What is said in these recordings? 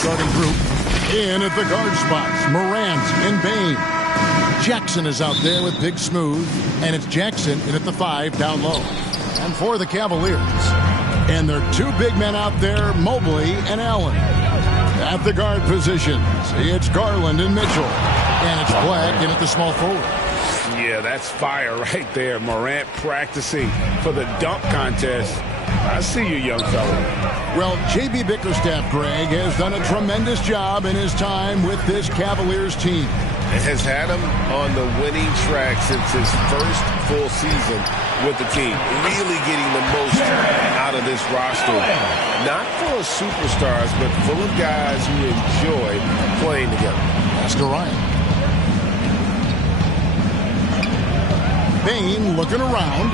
starting group. In at the guard spots, Morant and Bane. Jackson is out there with Big Smooth, and it's Jackson in at the 5 down low. And for the Cavaliers, and their two big men out there, Mobley and Allen. At the guard positions, it's Garland and Mitchell, and it's Black in at the small forward. Yeah, that's fire right there. Morant practicing for the dunk contest. I see you, young fella. Well, J.B. Bickerstaff, Greg, has done a tremendous job in his time with this Cavaliers team. It has had him on the winning track since his first full season with the team. Really getting the most out of this roster. Not full of superstars, but full of guys who enjoy playing together. That's Ryan. Bane looking around.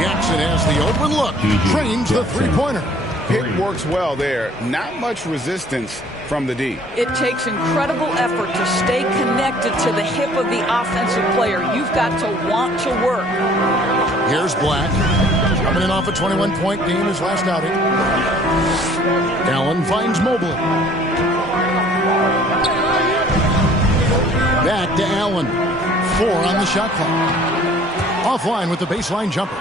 Jackson has the open look. Trains the three-pointer. Pick works well there. Not much resistance from the D. It takes incredible effort to stay connected to the hip of the offensive player. You've got to want to work. Here's Black. Coming in off a 21-point game his last outing. Allen finds Mobley. Back to Allen. 4 on the shot clock. Offline with the baseline jumper.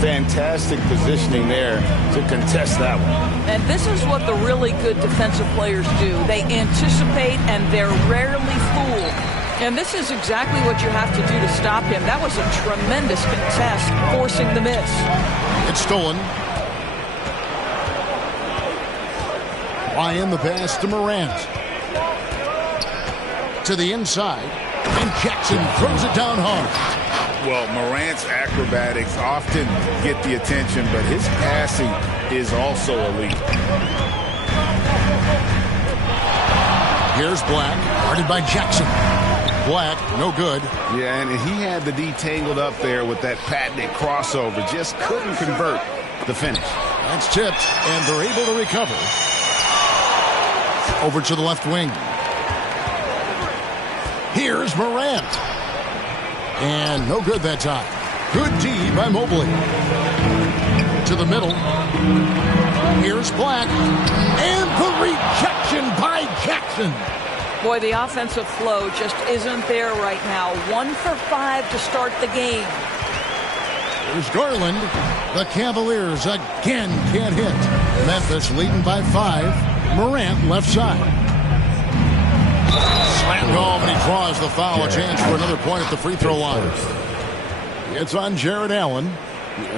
Fantastic positioning there to contest that one. And this is what the really good defensive players do. They anticipate and they're rarely fooled. And this is exactly what you have to do to stop him. That was a tremendous contest, forcing the miss. It's stolen. Ryan the pass to Morant. To the inside. And Jackson throws it down hard. Well, Morant's acrobatics often get the attention, but his passing is also elite. Here's Black, guarded by Jackson. Black, no good. Yeah, and he had the D tangled up there with that patented crossover. Just couldn't convert the finish. That's tipped, and they're able to recover. Over to the left wing. Here's Morant. And no good that time. Good D by Mobley. To the middle. Here's Black. And the rejection by Jackson. Boy, the offensive flow just isn't there right now. 1 for 5 to start the game. Here's Garland. The Cavaliers again can't hit. Memphis leading by 5. Morant left side. Slam golf, and he draws the foul. A chance for another point at the free throw line. It's on Jared Allen.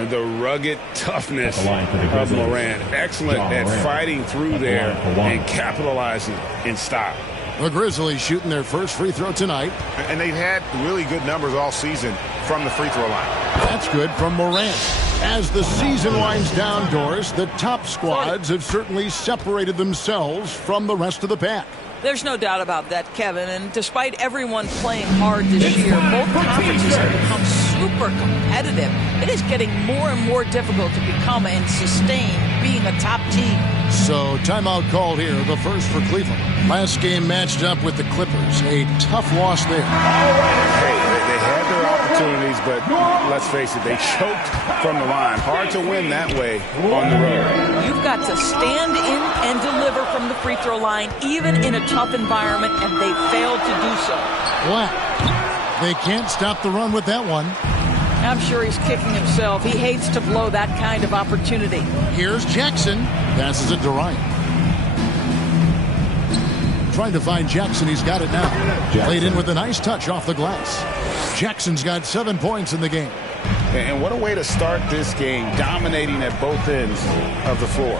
The rugged toughness of Morant. Excellent at fighting through there and capitalizing in style. The Grizzlies shooting their first free throw tonight. And they've had really good numbers all season from the free throw line. That's good from Morant. As the season winds down, Doris, the top squads have certainly separated themselves from the rest of the pack. There's no doubt about that, Kevin. And despite everyone playing hard this year, both conferences have become super competitive. It is getting more and more difficult to become and sustain being a top team. So timeout called here, the first for Cleveland. Last game matched up with the Clippers. A tough loss there. Hey, they had their opportunities, but let's face it, they choked from the line. Hard to win that way on the road. You've got to stand in and deliver from the free throw line, even in a tough environment, and they failed to do so. Black. They can't stop the run with that one. I'm sure he's kicking himself. He hates to blow that kind of opportunity. Here's Jackson. Passes it to Ryan. Trying to find Jackson. He's got it now. Played in with a nice touch off the glass. Jackson's got 7 points in the game. And what a way to start this game, dominating at both ends of the floor.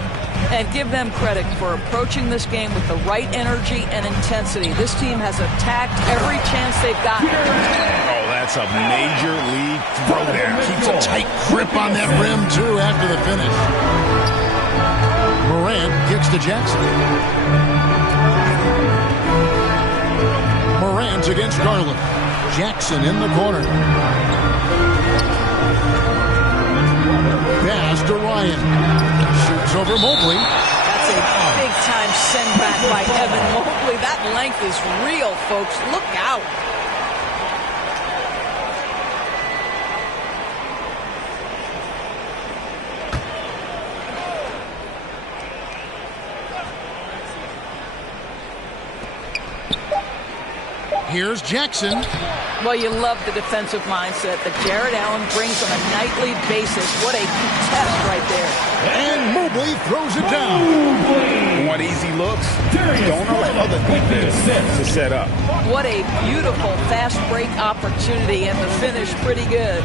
And give them credit for approaching this game with the right energy and intensity. This team has attacked every chance they've gotten. Oh, that's a major league throwdown. Keeps a tight grip on that rim, too, after the finish. Morant kicks to Jackson. Morant against Garland. Jackson in the corner. Pass to Ryan. Shoots over Mobley. That's a big-time send-back by Evan Mobley. That length is real, folks. Look out. Here's Jackson. Well, you love the defensive mindset that Jared Allen brings on a nightly basis. What a test right there. And Mobley throws it down. Want easy looks? Don't allow the defense to set up. What a beautiful fast break opportunity, and the finish pretty good.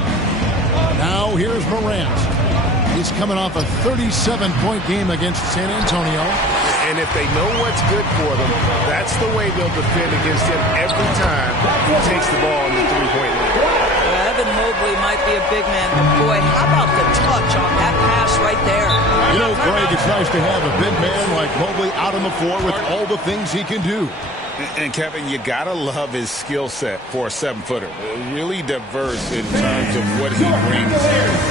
Now here's Morant. He's coming off a 37-point game against San Antonio. And if they know what's good for them, that's the way they'll defend against him every time he takes the ball in the three-point line. Well, Evan Mobley might be a big man, but boy, how about the touch on that pass right there? You know, Greg, it's nice to have a big man like Mobley out on the floor with all the things he can do. And Kevin, you gotta love his skill set for a 7-footer. Really diverse in terms of what he brings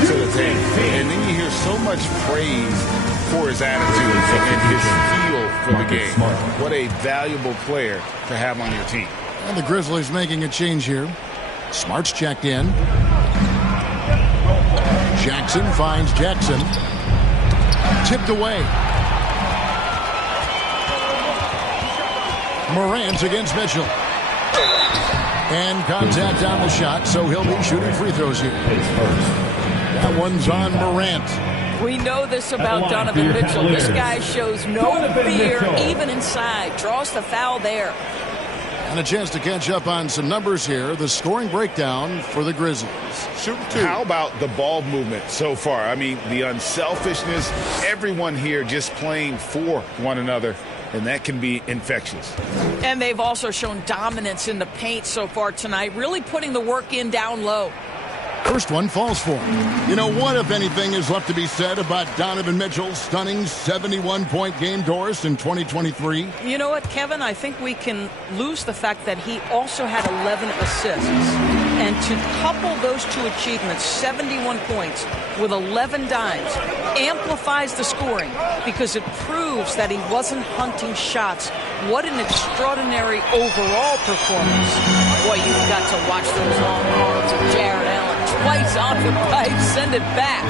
to the table. And then you hear so much praise for his attitude and his feel for the game. What a valuable player to have on your team. And the Grizzlies making a change here. Smart's checked in. Jackson finds Jackson. Tipped away. Morant against Mitchell. And contact on the shot, so he'll be shooting free throws here. That one's on Morant. We know this about Donovan Mitchell. This guy shows no fear, even inside. Draws the foul there. And a chance to catch up on some numbers here. The scoring breakdown for the Grizzlies. How about the ball movement so far? I mean, the unselfishness, everyone here just playing for one another, and that can be infectious. And they've also shown dominance in the paint so far tonight, really putting the work in down low. First one falls for him. You know, what, if anything, is left to be said about Donovan Mitchell's stunning 71-point game, Doris, in 2023? You know what, Kevin? I think we can lose the fact that he also had 11 assists. And to couple those two achievements, 71 points with 11 dimes, amplifies the scoring because it proves that he wasn't hunting shots. What an extraordinary overall performance. Boy, you've got to watch those long arms of Jared Allen. Twice on the pipe, send it back.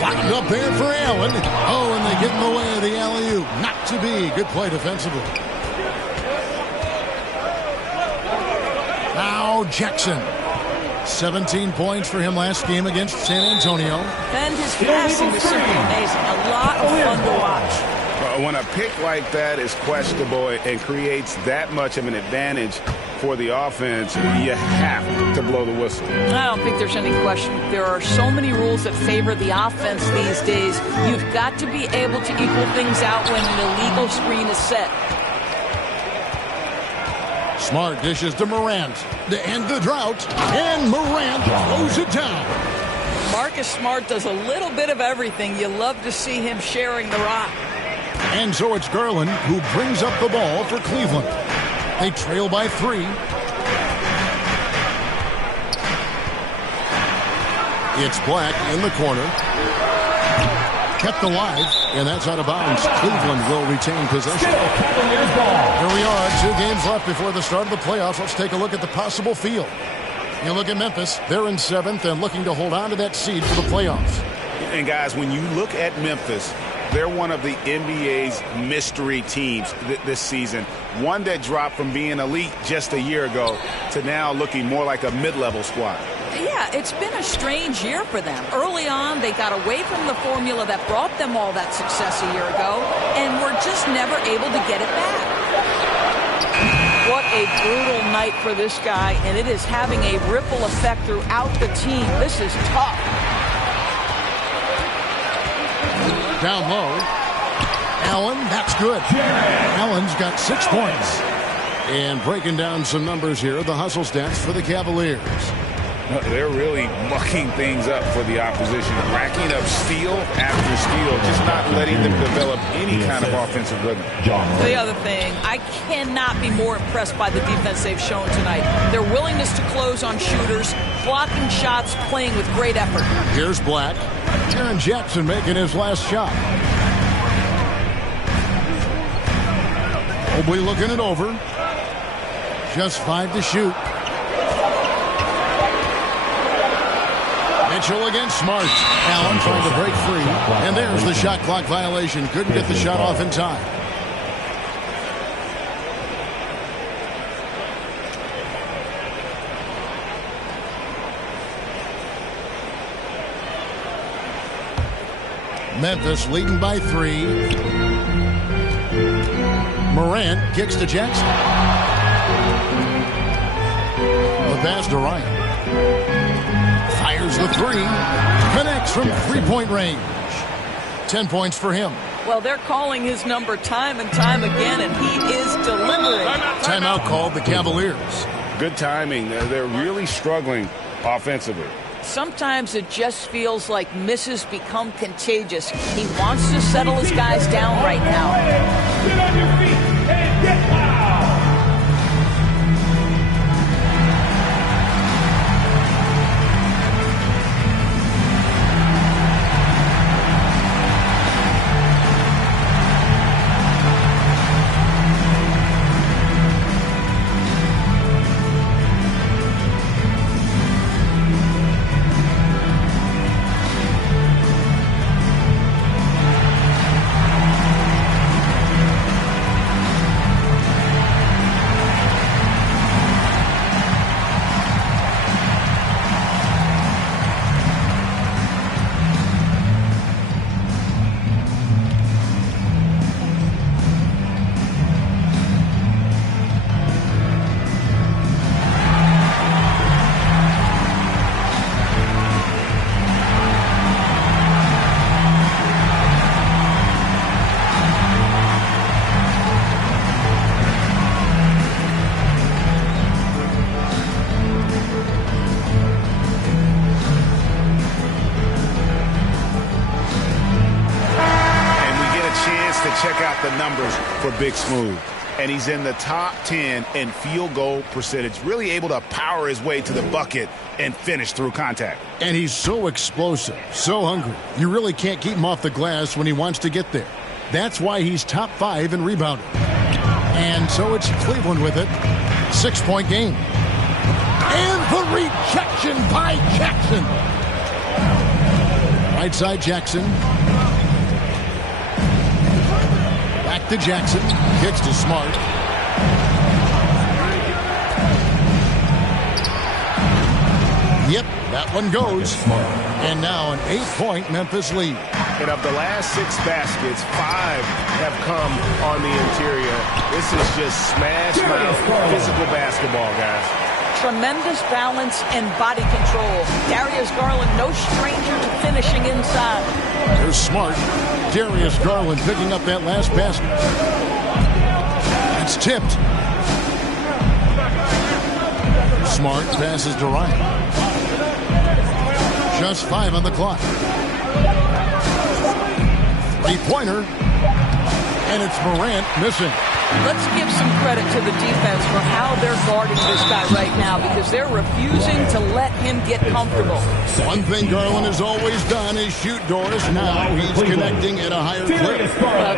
Locked up there for Allen. Oh, and they get in the way of the alley-oop. Not to be. Good play defensively. Now Jackson. 17 points for him last game against San Antonio. And his passing was simply amazing. A lot of fun to watch. When a pick like that is questionable and creates that much of an advantage for the offense, you have to blow the whistle. I don't think there's any question. There are so many rules that favor the offense these days. You've got to be able to equal things out when an illegal screen is set. Smart dishes to Morant to end the drought, and Morant throws it down. Marcus Smart does a little bit of everything. You love to see him sharing the rock. And so it's Garland who brings up the ball for Cleveland. They trail by 3. It's Black in the corner. Kept alive, and that's out of bounds. Cleveland will retain possession. Here we are, 2 games left before the start of the playoffs. Let's take a look at the possible field. You look at Memphis, they're in 7th and looking to hold on to that seed for the playoffs. And guys, when you look at Memphis, they're one of the NBA's mystery teams this season. One that dropped from being elite just a year ago to now looking more like a mid-level squad. Yeah, it's been a strange year for them. Early on, they got away from the formula that brought them all that success a year ago, and were just never able to get it back. What a brutal night for this guy, and it is having a ripple effect throughout the team. This is tough. Down low. Allen, that's good. Allen's got 6 points. And breaking down some numbers here, the hustle stats for the Cavaliers. They're really mucking things up for the opposition, racking up steal after steal, just not letting them develop any kind of offensive rhythm. The other thing, I cannot be more impressed by the defense they've shown tonight. Their willingness to close on shooters, blocking shots, playing with great effort. Here's Black. Jaren Jackson making his last shot. Mobley looking it over. Just 5 to shoot. Mitchell against Smart. Allen trying to break free. And there's the shot clock violation. Couldn't get the shot off in time. Memphis leading by 3. Morant kicks to Jackson. The pass to Ryan. Fires the 3. Connects from three-point range. 10 points for him. Well, they're calling his number time and time again, and he is delivering. Timeout called the Cavaliers. Good timing. They're really struggling offensively. Sometimes it just feels like misses become contagious. He wants to settle his guys down right now. Get on your feet and get loud. Check out the numbers for Big Smooth. And he's in the top 10 in field goal percentage. Really able to power his way to the bucket and finish through contact. And he's so explosive, so hungry. You really can't keep him off the glass when he wants to get there. That's why he's top 5 in rebounding. And so it's Cleveland with it. 6-point game. And the rejection by Jackson. Right side Jackson. Back to Jackson. Kicks to Smart. Yep, that one goes. And now an 8-point Memphis lead. And of the last 6 baskets, 5 have come on the interior. This is just smash mouth physical basketball, guys. Tremendous balance and body control. Darius Garland, no stranger to finishing inside. There's Smart. Darius Garland picking up that last basket. It's tipped. Smart passes to Ryan. Just 5 on the clock. 3-pointer. And it's Morant missing. Let's give some credit to the defense for how they're guarding this guy right now, because they're refusing to let him get comfortable. One thing Garland has always done is shoot doors. Now he's connecting at a higher clip.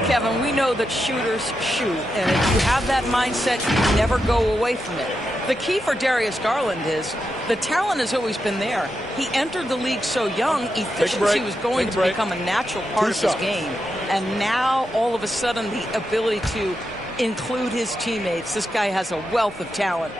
Kevin, we know that shooters shoot, and if you have that mindset, you never go away from it. The key for Darius Garland is the talent has always been there. He entered the league so young, efficiency was going to become a natural part of his game. And now, all of a sudden, the ability to include his teammates. This guy has a wealth of talent.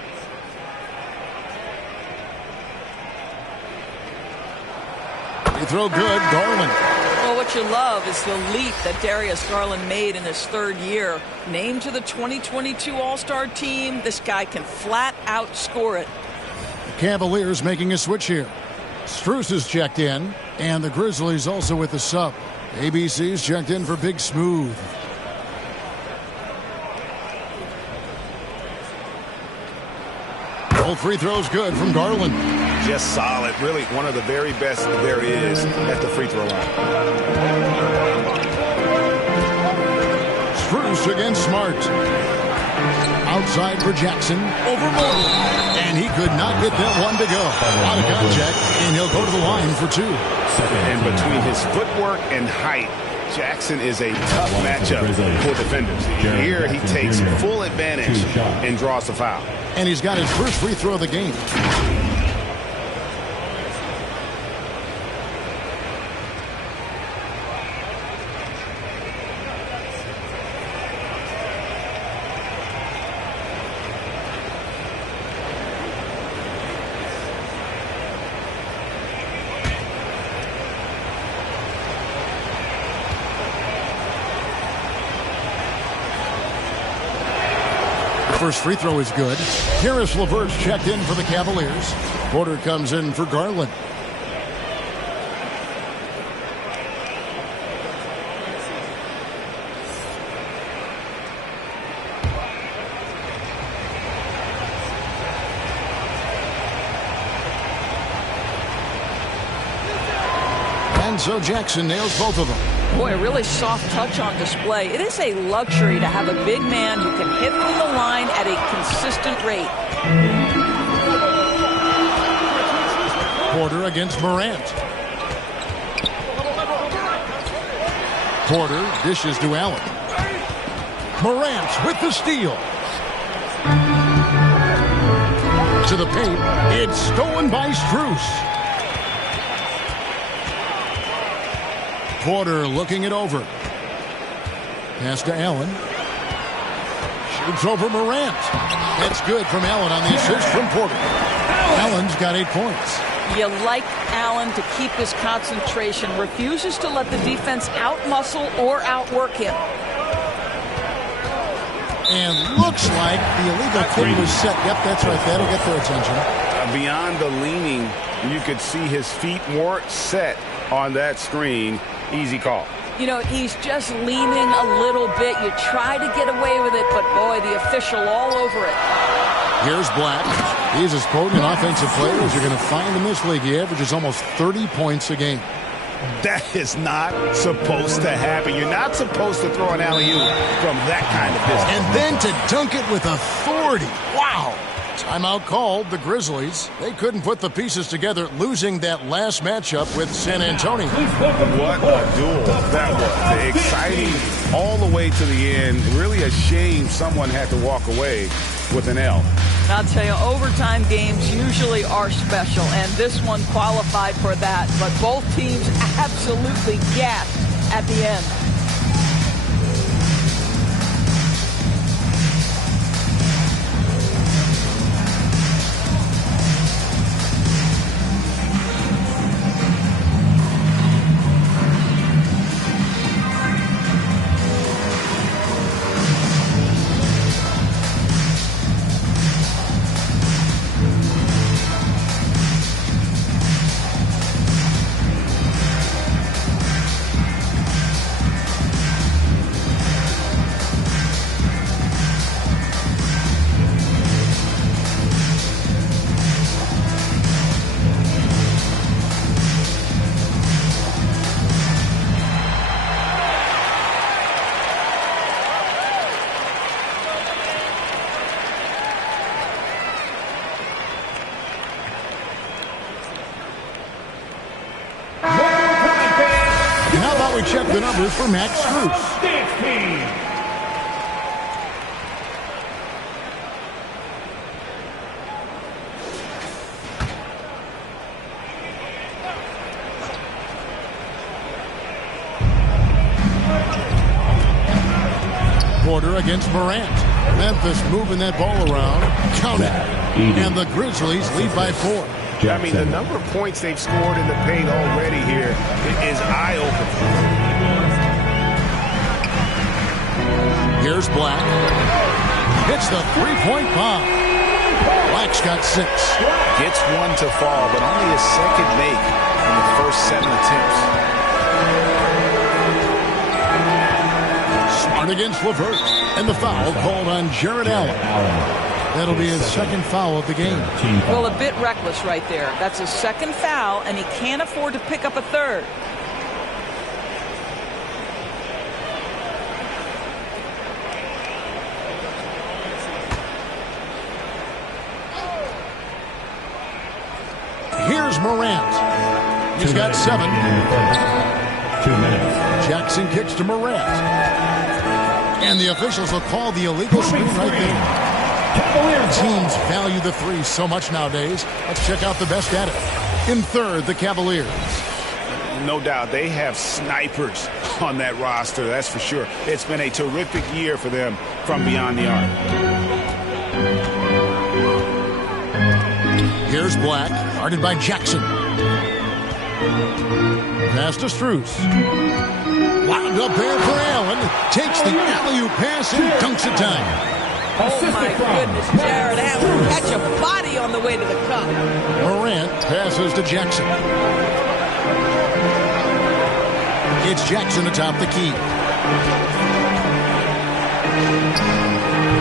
Free throw good, Garland. Well, what you love is the leap that Darius Garland made in his 3rd year. Named to the 2022 All-Star team, this guy can flat out score it. The Cavaliers making a switch here. Strus is checked in, and the Grizzlies also with the sub. ABC's checked in for Big Smooth. Both free throws good from Garland. Just solid. Really one of the very best there is at the free throw line. Strus against Smart. Outside for Jackson. Over Mobley. And he could not get that one to go. Out of contact, and he'll go to the line for 2. And between his footwork and height, Jackson is a tough matchup for defenders. Here he takes full advantage and draws the foul. And he's got his first free throw of the game. First free throw is good. Caris LeVert's checked in for the Cavaliers. Porter comes in for Garland. And so Jackson nails both of them. Boy, a really soft touch on display. It is a luxury to have a big man who can hit from the line at a consistent rate. Porter against Morant. Porter dishes to Allen. Morant with the steal. To the paint. It's stolen by Strus. Porter looking it over. Pass to Allen. Shoots over Morant. That's good from Allen on the assist from Porter. Allen's got 8 points. You like Allen to keep his concentration. Refuses to let the defense outmuscle or outwork him. And looks like the illegal kick was set. Yep, that's right. That'll get their attention. Beyond the leaning, you could see his feet weren't set on that screen. Easy call. You know, he's just leaning a little bit. You try to get away with it, but boy, the official all over it. Here's Black. He's as potent an offensive player as you're going to find in this league. He averages almost 30 points a game. That is not supposed to happen. You're not supposed to throw an alley-oop from that kind of distance. And then to dunk it with authority. Wow. Timeout called. The Grizzlies, they couldn't put the pieces together, losing that last matchup with San Antonio. What a duel that was. Exciting all the way to the end. Really a shame someone had to walk away with an L. I'll tell you, overtime games usually are special, and this one qualified for that. But both teams absolutely gasped at the end. Check the numbers for Max Strus. Porter against Morant. Memphis moving that ball around. Count it. And the Grizzlies lead by 4. I mean, the number of points they've scored in the paint already here is eye-opening. Here's Black. Hits the three-point bomb. Black's got 6. Gets one to fall, but only his second make in the first 7 attempts. Smart against LeVert. And the foul called on Jarrett Allen. That'll be his second foul of the game. Well, a bit reckless right there. That's his second foul, and he can't afford to pick up a third. Here's Morant. He's got 7. 2 minutes. Jackson kicks to Morant. And the officials will call the illegal screen right there. Teams value the 3 so much nowadays. Let's check out the best at it. In third, the Cavaliers. No doubt they have snipers on that roster, that's for sure. It's been a terrific year for them from beyond the arc. Here's Black, guarded by Jackson. Pass to Strus. Wound up there for Allen. Takes the alley-oop pass and dunks it down. Oh, my goodness, Jared Allen will catch a body on the way to the cup. Morant passes to Jackson. It's Jackson atop the key.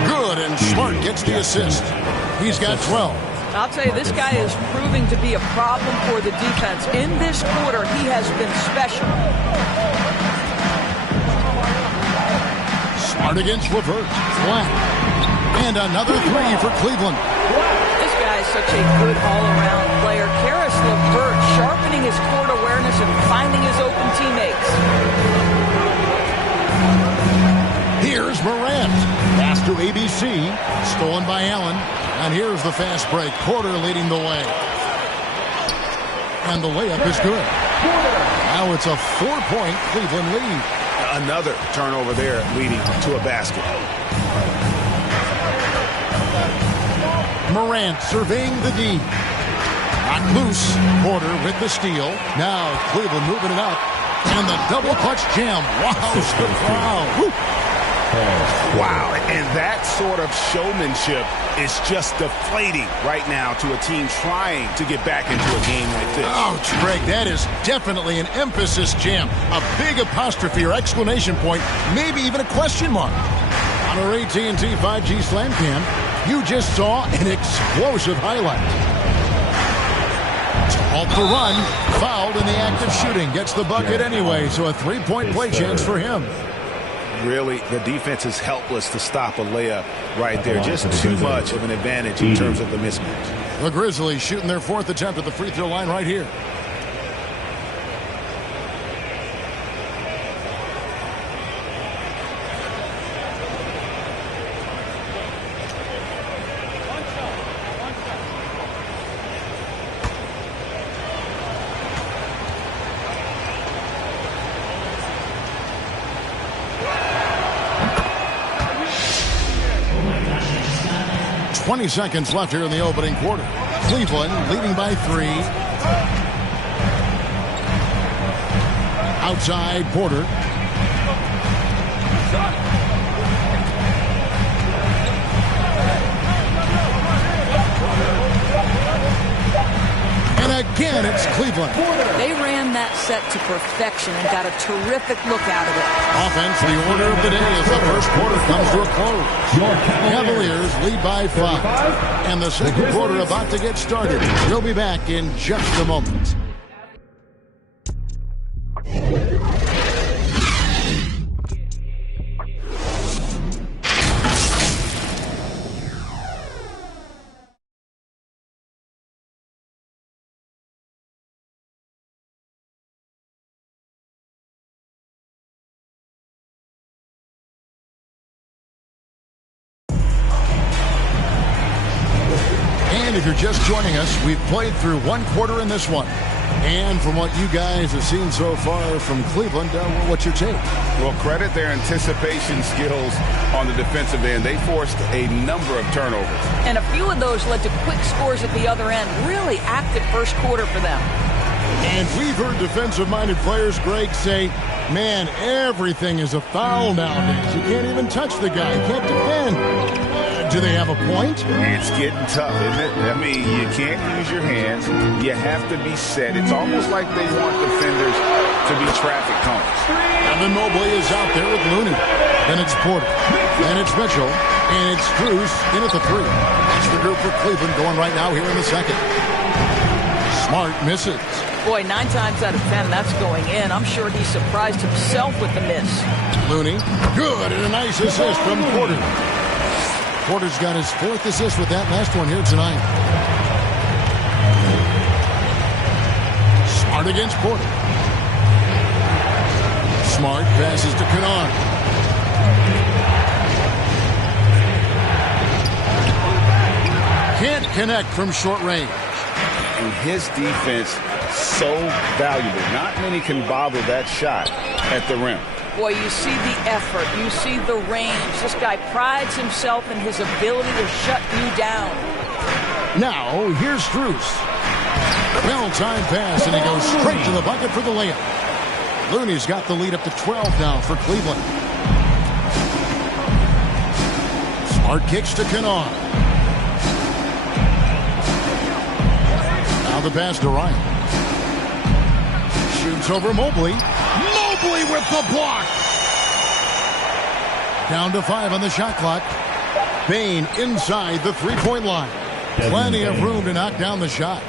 Good, and Smart gets the assist. He's got 12. I'll tell you, this guy is proving to be a problem for the defense. In this quarter, he has been special. Smart against LeVert. Flat. And another three for Cleveland. This guy is such a good all-around player. Karis LeVert sharpening his court awareness and finding his open teammates. Here's Morant. Pass to ABC. Stolen by Allen. And here's the fast break. Porter leading the way. And the layup is good. Now it's a 4-point Cleveland lead. Another turnover there leading to a basket. Morant surveying the D. Knocked loose. Porter with the steal. Now Cleveland moving it up. And the double clutch jam. Wows the crowd. Woo. Wow, and that sort of showmanship is just deflating right now to a team trying to get back into a game like this. Ouch, Greg, that is definitely an emphasis jam. A big apostrophe or exclamation point, maybe even a question mark. On our AT&T 5G Slam Cam, you just saw an explosive highlight. Off the run, fouled in the act of shooting. Gets the bucket anyway, so a three-point play chance for him. Really, the defense is helpless to stop a layup right there. Just too much of an advantage in terms of the mismatch. The Grizzlies shooting their fourth attempt at the free throw line right here. .20 seconds left here in the opening quarter. Cleveland leading by 3. Outside Porter. And again, it's Cleveland. They ran that set to perfection and got a terrific look out of it. Offense, the order of the day as the first quarter comes to a close. Cavaliers lead by 5. And the second quarter about to get started. We'll be back in just a moment. And if you're just joining us, we've played through one quarter in this one. And from what you guys have seen so far from Cleveland, what's your take? Well, credit their anticipation skills on the defensive end. They forced a number of turnovers. And a few of those led to quick scores at the other end. Really active first quarter for them. And we've heard defensive-minded players, Greg, say, man, everything is a foul nowadays. You can't even touch the guy. You can't defend. Do they have a point? It's getting tough, isn't it? I mean, you can't use your hands. You have to be set. It's almost like they want defenders to be traffic cones. Evan Mobley is out there with Looney. Then it's Porter. Then it's Mitchell. And it's Strus in at the 3. That's the group for Cleveland going right now here in the second. Smart misses. Boy, 9 times out of 10, that's going in. I'm sure he surprised himself with the miss. Looney, good, and a nice assist from Porter. Porter's got his 4th assist with that last one here tonight. Smart against Porter. Smart passes to Kennard. Can't connect from short range. And his defense so valuable. Not many can bother that shot at the rim. Boy, you see the effort. You see the range. This guy prides himself in his ability to shut you down. Now, here's Strus. Well-timed pass, and he goes straight to the bucket for the layup. Looney's got the lead up to 12 now for Cleveland. Smart Smart kicks to Kennard. Now the pass to Ryan. Shoots over Mobley. Mobley with the block. Down to 5 on the shot clock. Bane inside the three-point line. Plenty of room to knock down the shot.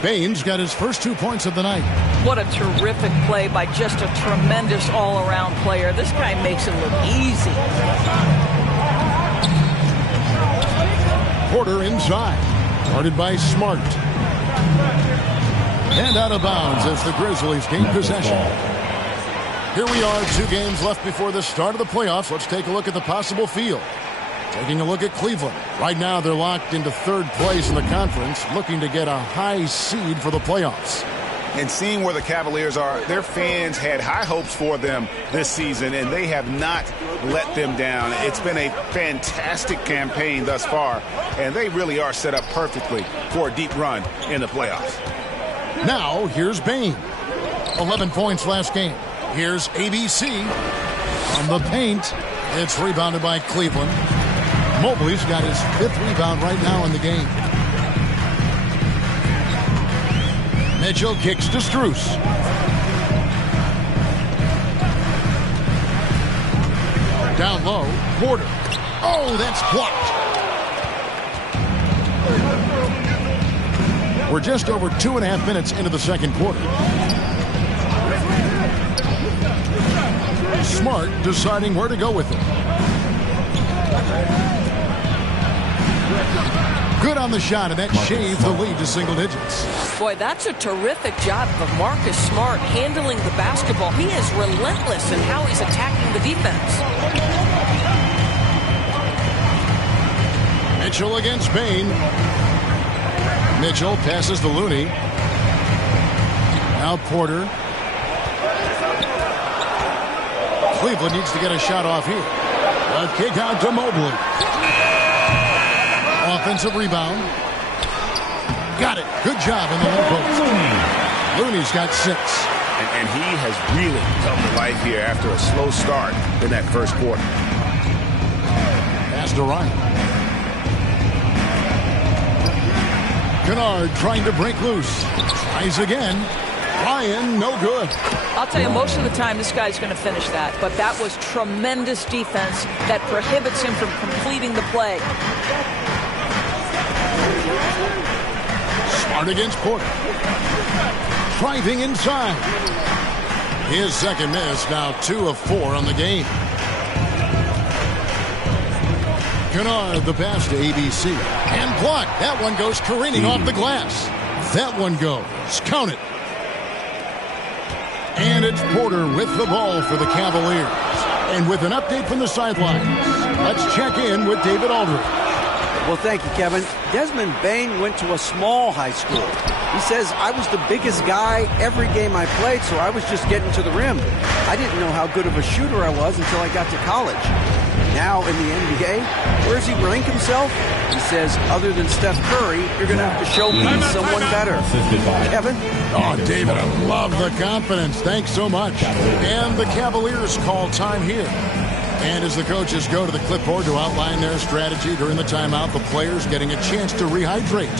Bane's got his first 2 points of the night. What a terrific play by just a tremendous all-around player. This guy makes it look easy. Porter inside. Guarded by Smart. And out of bounds as the Grizzlies gain possession. Here we are, 2 games left before the start of the playoffs. Let's take a look at the possible field. Taking a look at Cleveland. Right now they're locked into 3rd place in the conference, looking to get a high seed for the playoffs. And seeing where the Cavaliers are, their fans had high hopes for them this season, and they have not let them down. It's been a fantastic campaign thus far, and they really are set up perfectly for a deep run in the playoffs. Now, here's Bane. 11 points last game. Here's ABC. On the paint, it's rebounded by Cleveland. Mobley's got his 5th rebound right now in the game. Mitchell kicks to Strus. Down low, Porter. Oh, that's blocked. We're just over 2.5 minutes into the second quarter. Smart deciding where to go with it. Good on the shot, and that shaved the lead to single digits. Boy, that's a terrific job of Marcus Smart handling the basketball. He is relentless in how he's attacking the defense. Mitchell against Bane. Mitchell passes to Looney. Now Porter. Cleveland needs to get a shot off here. A kick out to Mobley. Offensive rebound. Got it. Good job in the low post. Looney's got 6. And he has really come to life here after a slow start in that first quarter. Pass to Ryan. Kennard trying to break loose. Tries again. Ryan, no good. I'll tell you, most of the time this guy's going to finish that. But that was tremendous defense that prohibits him from completing the play. Smart against Porter. Driving inside. His second miss, now 2 of 4 on the game. Kennard, the pass to ABC. And blocked. That one goes careening off the glass. That one goes. Count it. And it's Porter with the ball for the Cavaliers. And with an update from the sidelines, let's check in with David Aldridge. Well, thank you, Kevin. Desmond Bane went to a small high school. He says, I was the biggest guy every game I played, so I was just getting to the rim. I didn't know how good of a shooter I was until I got to college. Now in the NBA, where does he rank himself? He says, other than Steph Curry, you're going to have to show me someone better. Kevin? Oh, David, I love the confidence. Thanks so much. And the Cavaliers call time here. And as the coaches go to the clipboard to outline their strategy during the timeout, the players getting a chance to rehydrate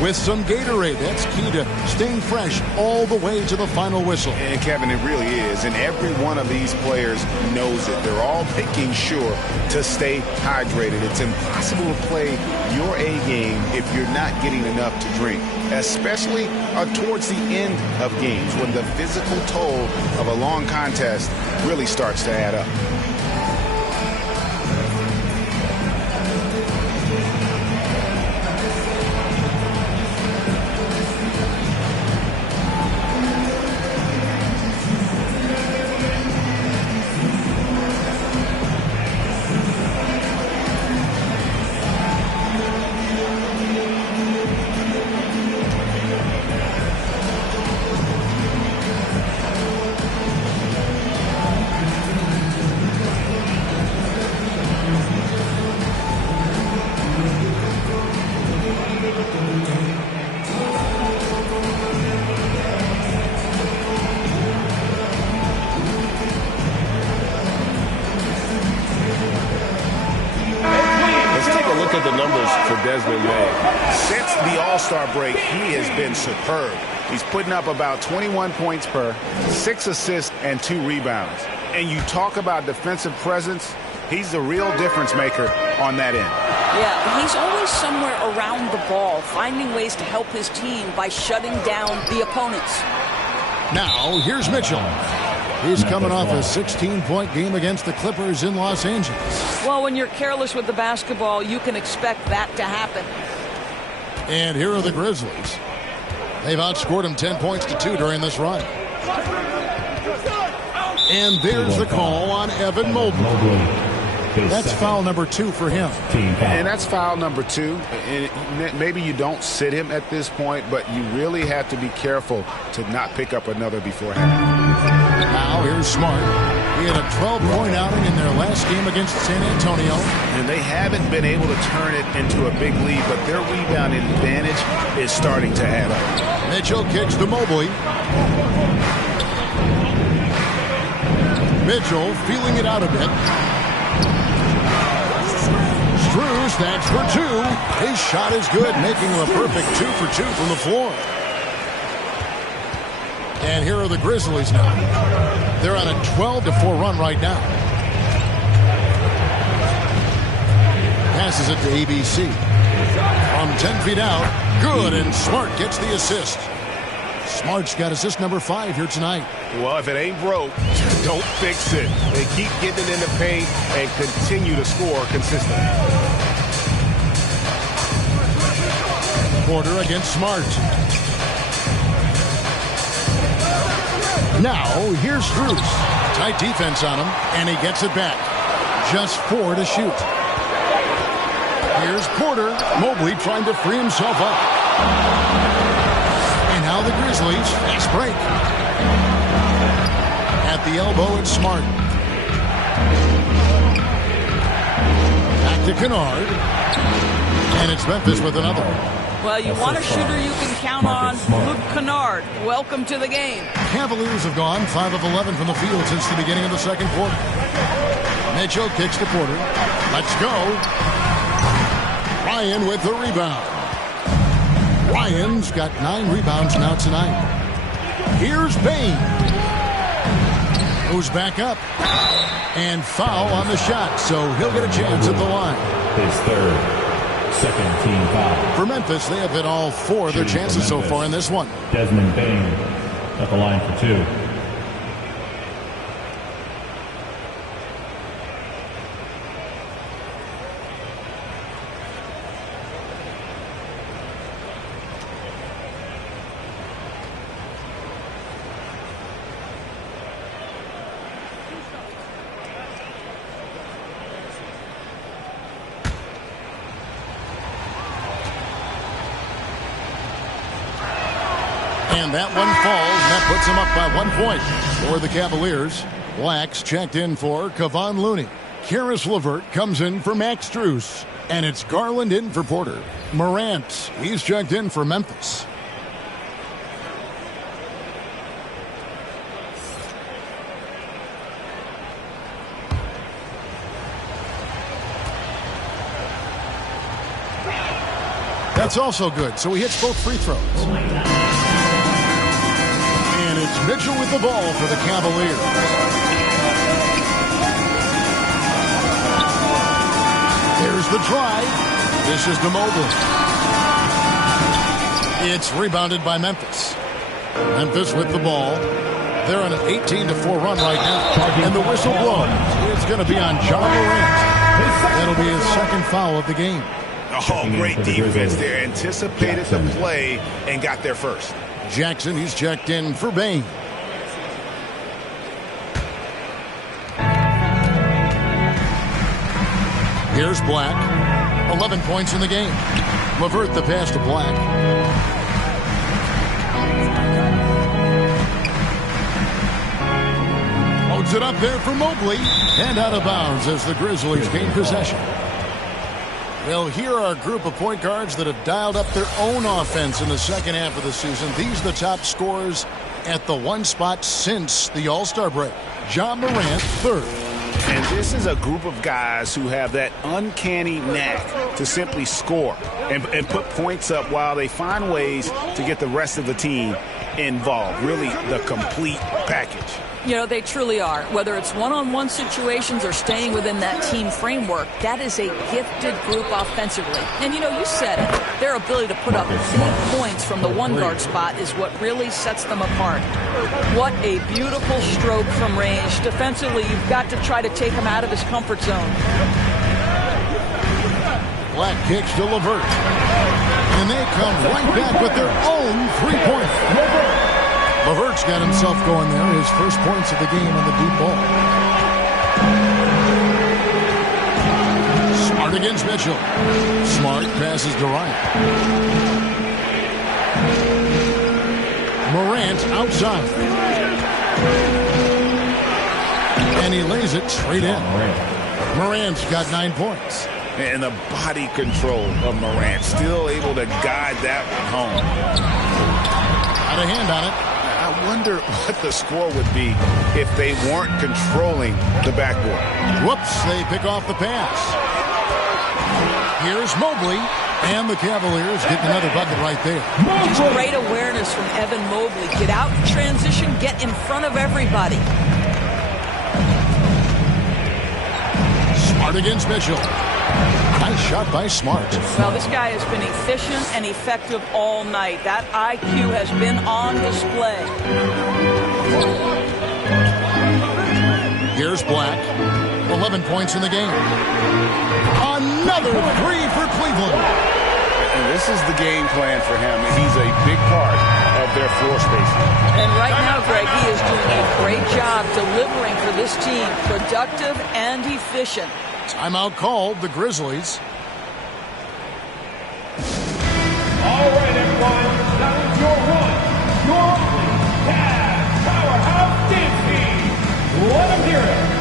with some Gatorade. That's key to staying fresh all the way to the final whistle. And Kevin, it really is. And every one of these players knows it. They're all making sure to stay hydrated. It's impossible to play your A game if you're not getting enough to drink, especially towards the end of games when the physical toll of a long contest really starts to add up. look at the numbers for Desmond Bane. Since the All-Star break, he has been superb. He's putting up about 21 points per, 6 assists, and 2 rebounds. And you talk about defensive presence, he's the real difference maker on that end. Yeah, he's always somewhere around the ball, finding ways to help his team by shutting down the opponents. Now, here's Mitchell. He's coming off a 16-point game against the Clippers in Los Angeles. Well, when you're careless with the basketball, you can expect that to happen. And here are the Grizzlies. They've outscored them 10 points to 2 during this run. And there's the call on Evan Mobley. That's foul number 2 for him. And that's foul number 2. And maybe you don't sit him at this point, but you really have to be careful to not pick up another beforehand. Now here's Smart. He had a 12-point outing in their last game against San Antonio. And they haven't been able to turn it into a big lead, but their rebounding advantage is starting to add up. Mitchell kicks to Mobley. Mitchell feeling it out a bit. Strus, that's for 2. His shot is good, making him a perfect 2 for 2 from the floor. And here are the Grizzlies now. They're on a 12-4 run right now. Passes it to ABC. From 10 feet out, good, and Smart gets the assist. Smart's got assist number 5 here tonight. Well, if it ain't broke, don't fix it. They keep getting it in the paint and continue to score consistently. Porter against Smart. Now, here's Strus. Tight defense on him, and he gets it back. Just 4 to shoot. Here's Porter. Mobley trying to free himself up. And now the Grizzlies, fast break. At the elbow, it's Smart. Back to Kennard. And it's Memphis with another. Well, you want a shooter you can count on. Luke Kennard, welcome to the game. Cavaliers have gone 5 of 11 from the field since the beginning of the second quarter. Mitchell kicks to Porter. Let's go. Ryan with the rebound. Ryan's got 9 rebounds now tonight. Here's Bane. Goes back up. And foul on the shot, so he'll get a chance at the line. His third. Second team foul. For Memphis, they have hit all 4 of their chances so far in this one. Desmond Bane at the line for 2. And that one falls, and that puts him up by 1 point for the Cavaliers. Blacks checked in for Kevon Looney. Karis LeVert comes in for Max Strus. And it's Garland in for Porter. Morant, he's checked in for Memphis. That's also good, so he hits both free throws. And it's Mitchell with the ball for the Cavaliers. There's the drive. This is to Mobley. It's rebounded by Memphis. Memphis with the ball. They're on an 18-4 run right now. And the whistle blows. It's going to be on Ja Morant. That'll be his second foul of the game. Oh, great defense there. Anticipated the play and got there first. Jackson, he's checked in for Bane. Here's Black. 11 points in the game. LeVert the pass to Black. Loads it up there for Mobley. And out of bounds as the Grizzlies gain possession. Well, here are a group of point guards that have dialed up their own offense in the second half of the season. These are the top scorers at the one spot since the All-Star break. Ja Morant, third. And this is a group of guys who have that uncanny knack to simply score and put points up while they find ways to get the rest of the team involved. Really the complete package. You know, they truly are. Whether it's one-on-one situations or staying within that team framework, that is a gifted group offensively. And, you know, you said it. Their ability to put up big points from the one-guard spot is what really sets them apart. What a beautiful stroke from range. Defensively, you've got to try to take him out of his comfort zone. Black kicks to LeVert. And they come right back with their own three-pointer. LeVert's got himself going there. His first points of the game on the deep ball. Smart against Mitchell. Smart passes to Ryan. Morant outside. And he lays it straight in. Morant's got 9 points. And the body control of Morant, still able to guide that one home. Got a hand on it. I wonder what the score would be if they weren't controlling the backboard. Whoops, they pick off the pass. Here's Mobley, and the Cavaliers get another bucket right there. Just great awareness from Evan Mobley. Get out in transition, get in front of everybody. Smart against Mitchell. Nice shot by Smart. Well, this guy has been efficient and effective all night. That IQ has been on display. Here's Black. 11 points in the game. Another three for Cleveland. And this is the game plan for him. He's a big part of their floor spacing. And right now, Greg, he is doing a great job delivering for this team. Productive and efficient. Timeout called, the Grizzlies. All right, everyone. That was your one, your only Cavs powerhouse dance team. Let them hear it.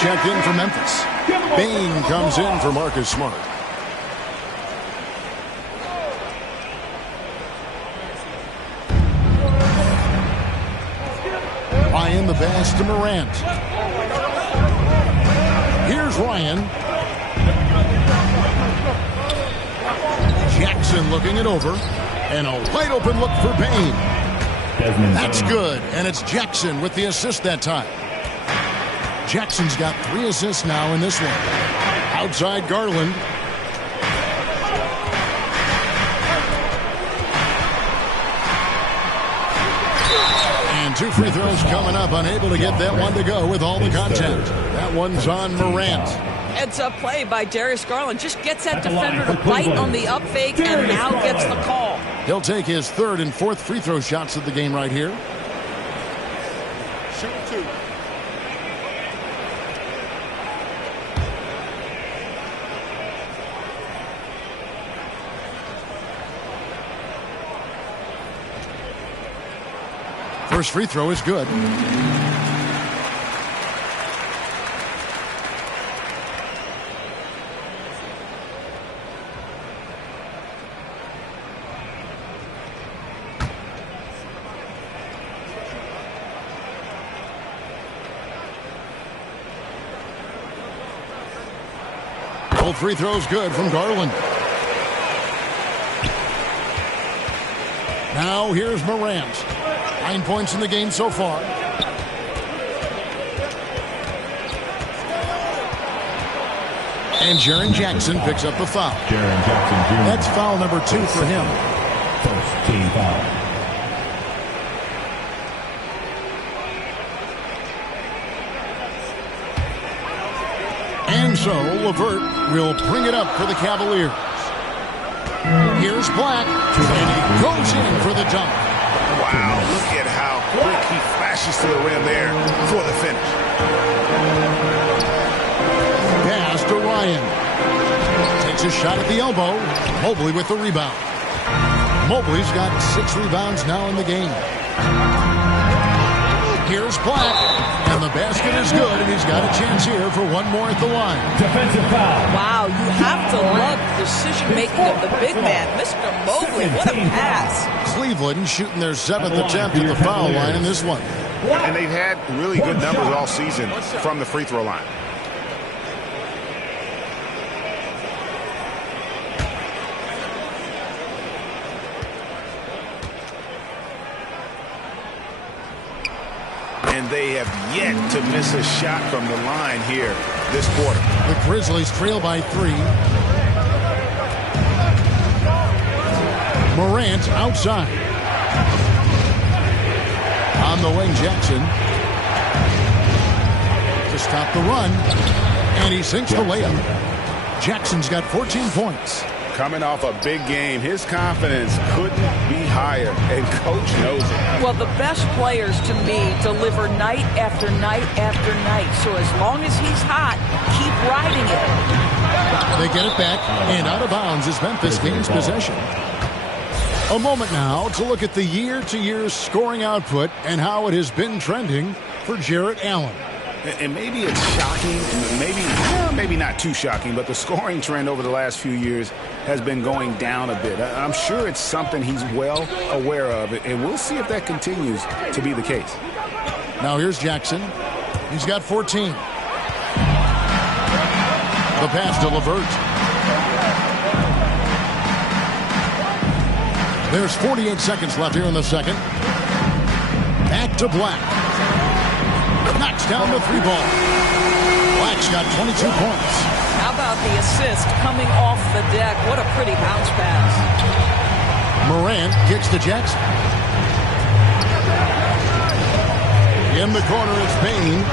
Checked in for Memphis. Bane comes in for Marcus Smart. Ryan the pass to Morant. Here's Ryan. Jackson looking it over. And a wide open look for Bane. That's good. And it's Jackson with the assist that time. Jackson's got 3 assists now in this one. Outside Garland. And 2 free throws coming up. Unable to get that one to go with all the contact. That one's on Morant. Heads up play by Darius Garland. Just gets that defender to bite on the up fake and now gets the call. He'll take his 3rd and 4th free throw shots of the game right here. Shoot 2. First free throw is good. Both free throws good from Garland. Now here's Morant. 9 points in the game so far. And Jaren Jackson picks up the foul. Jaren Jackson Jr. That's foul number 2 for him. First team foul. And so LeVert will bring it up for the Cavaliers. Here's Black, and he goes in for the dunk. Wow, look at how quick he flashes to the rim there for the finish. Pass to Ryan. Takes a shot at the elbow. Mobley with the rebound. Mobley's got 6 rebounds now in the game. Here's Black, and the basket is good, and he's got a chance here for one more at the line. Defensive foul. Wow, you have to love the decision-making of the big man. Mr. Mobley, what a pass. Cleveland shooting their 7th attempt at the foul line in this one. And they've had really good numbers all season from the free throw line. And they have yet to miss a shot from the line here this quarter. The Grizzlies trail by 3. Morant outside. On the wing, Jackson. To stop the run. And he sinks the layup. Jackson's got 14 points. Coming off a big game, his confidence couldn't be higher, and Coach knows it. Well, the best players, to me, deliver night after night after night. So as long as he's hot, keep riding it. They get it back, and out of bounds as Memphis gains possession. A moment now to look at the year-to-year scoring output and how it has been trending for Jarrett Allen. And maybe it's shocking, maybe not too shocking, but the scoring trend over the last few years has been going down a bit. I'm sure it's something he's well aware of, and we'll see if that continues to be the case. Now here's Jackson. He's got 14. The pass to LeVert. There's 48 seconds left here in the second. Back to Black. Knocks down the 3 ball. Black's got 22 points. How about the assist coming off the deck? What a pretty bounce pass. Morant kicks to Jackson. In the corner, it's Bane.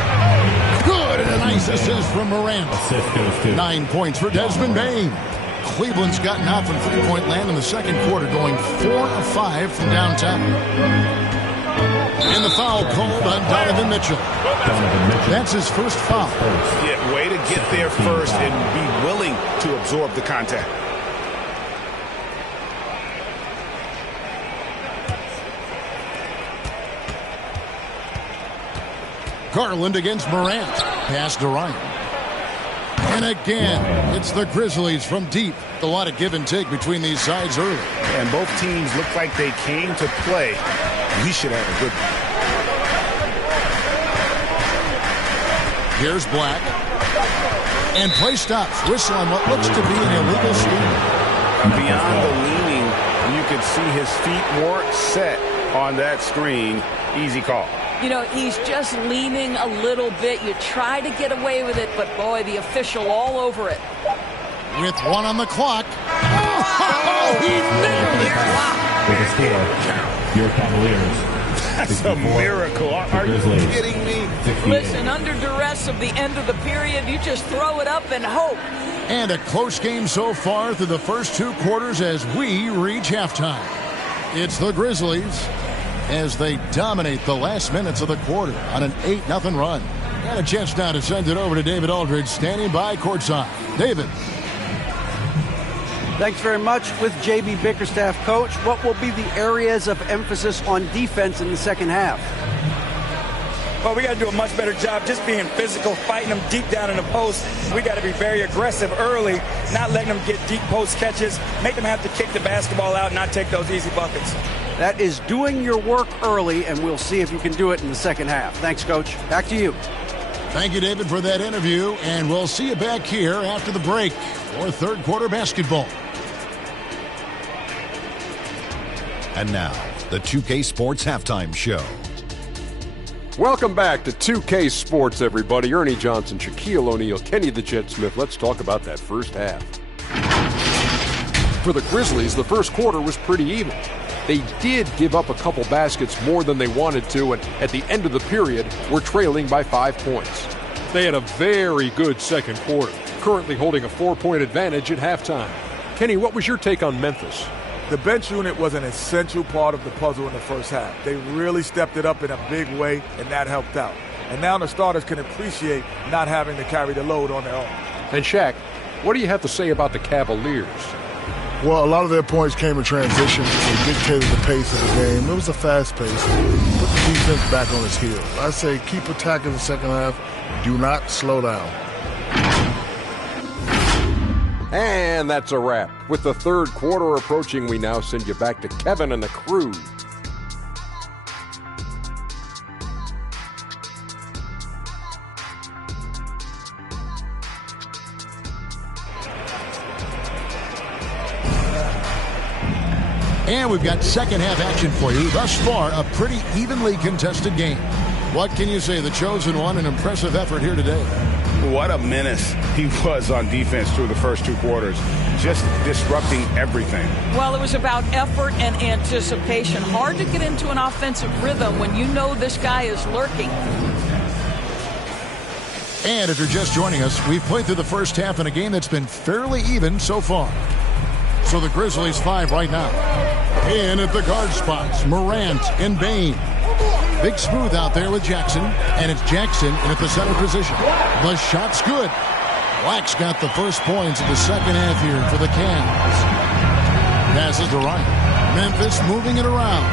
Good, and a nice assist from Morant. Assist goes to 9 points for Desmond Bane. Cleveland's gotten out from three-point land in the second quarter, going 4 of 5 from downtown. And the foul called on Donovan Mitchell. That's his first foul. Yeah, way to get there first and be willing to absorb the contact. Garland against Morant. Pass to Ryan. And again, it's the Grizzlies from deep. A lot of give and take between these sides early. And both teams look like they came to play. We should have a good one. Here's Black. And play stops. Whistle on what looks to be an illegal screen. Beyond the leaning, you could see his feet weren't set on that screen. Easy call. You know, he's just leaning a little bit. You try to get away with it, but boy, the official all over it. With 1 on the clock. Oh, he nailed it. with a score. Your Cavaliers. That's a miracle. Are you kidding me? Listen, under duress of the end of the period, you just throw it up and hope. And a close game so far through the first 2 quarters as we reach halftime. It's the Grizzlies as they dominate the last minutes of the quarter on an 8-0 run. Got a chance now to send it over to David Aldridge, standing by courtside. David. Thanks very much. With J.B. Bickerstaff, Coach, what will be the areas of emphasis on defense in the second half? Well, we got to do a much better job just being physical, fighting them deep down in the post. We got to be very aggressive early, not letting them get deep post catches, make them have to kick the basketball out, not take those easy buckets. That is doing your work early, and we'll see if you can do it in the second half. Thanks, Coach. Back to you. Thank you, David, for that interview, and we'll see you back here after the break for third quarter basketball. And now, the 2K Sports Halftime Show. Welcome back to 2K Sports, everybody. Ernie Johnson, Shaquille O'Neal, Kenny the Jet Smith. Let's talk about that first half. For the Grizzlies, the first quarter was pretty even. They did give up a couple baskets more than they wanted to, and at the end of the period, were trailing by 5 points. They had a very good second quarter, currently holding a 4-point advantage at halftime. Kenny, what was your take on Memphis? The bench unit was an essential part of the puzzle in the first half. They really stepped it up in a big way, and that helped out. And now the starters can appreciate not having to carry the load on their own. And Shaq, what do you have to say about the Cavaliers? Well, a lot of their points came in transition. They dictated the pace of the game. It was a fast pace. Put the defense back on its heels. I say keep attacking the second half. Do not slow down. And that's a wrap. With the third quarter approaching, we now send you back to Kevin and the crew. And we've got second half action for you. Thus far, a pretty evenly contested game. What can you say? The chosen one, an impressive effort here today. What a menace he was on defense through the first two quarters, just disrupting everything. Well, it was about effort and anticipation. Hard to get into an offensive rhythm when you know this guy is lurking. And if you're just joining us, we've played through the first half in a game that's been fairly even so far. So the Grizzlies 5 right now. In at the guard spots, Morant and Bane. Big Smooth out there with Jackson, and it's Jackson in at the center position. The shot's good. Black's got the first points of the second half here for the Cavs. Passes to Ryan. Memphis moving it around.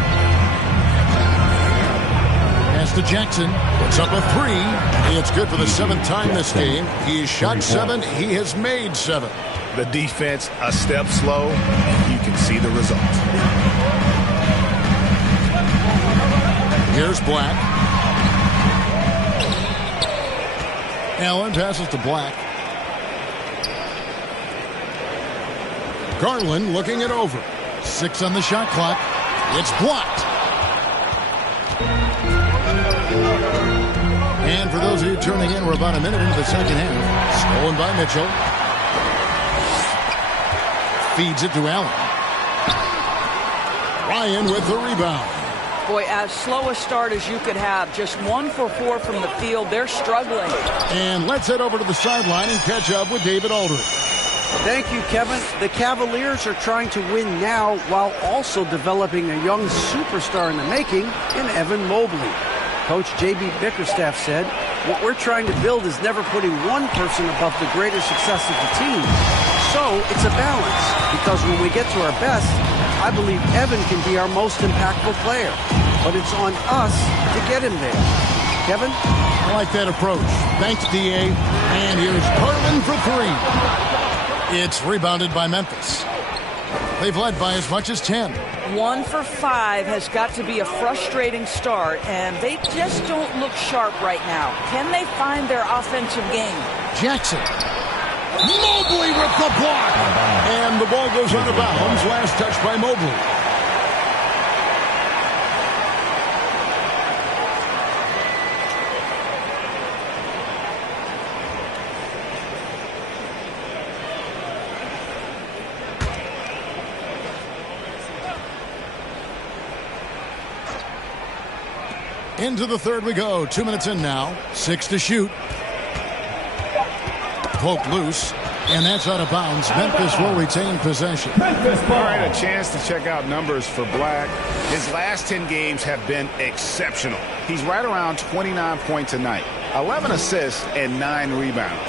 Pass to Jackson. Puts up a three. It's good for the seventh time this game. He's shot 7. He has made 7. The defense a step slow, and you can see the result. Here's Black. Allen passes to Black. Garland looking it over. 6 on the shot clock. It's blocked. And for those of you turning in, we're about a minute into the second half. Stolen by Mitchell. Feeds it to Allen. Ryan with the rebound. Boy, as slow a start as you could have. Just 1 for 4 from the field. They're struggling. And let's head over to the sideline and catch up with David Aldridge. Thank you, Kevin. The Cavaliers are trying to win now while also developing a young superstar in the making in Evan Mobley. Coach J.B. Bickerstaff said, "What we're trying to build is never putting one person above the greater success of the team. So it's a balance, because when we get to our best, I believe Evan can be our most impactful player. But it's on us to get him there." Kevin? I like that approach. Thanks, D.A. And here's Garland for 3. It's rebounded by Memphis. They've led by as much as 10. 1 for 5 has got to be a frustrating start, and they just don't look sharp right now. Can they find their offensive game? Jackson. Mobley with the block. And the ball goes out of bounds. Last touch by Mobley. Into the third we go. 2 minutes in now. 6 to shoot. Poked loose, and that's out of bounds. Memphis will retain possession. All right, a chance to check out numbers for Black. His last 10 games have been exceptional. He's right around 29 points a night, 11 assists, and 9 rebounds.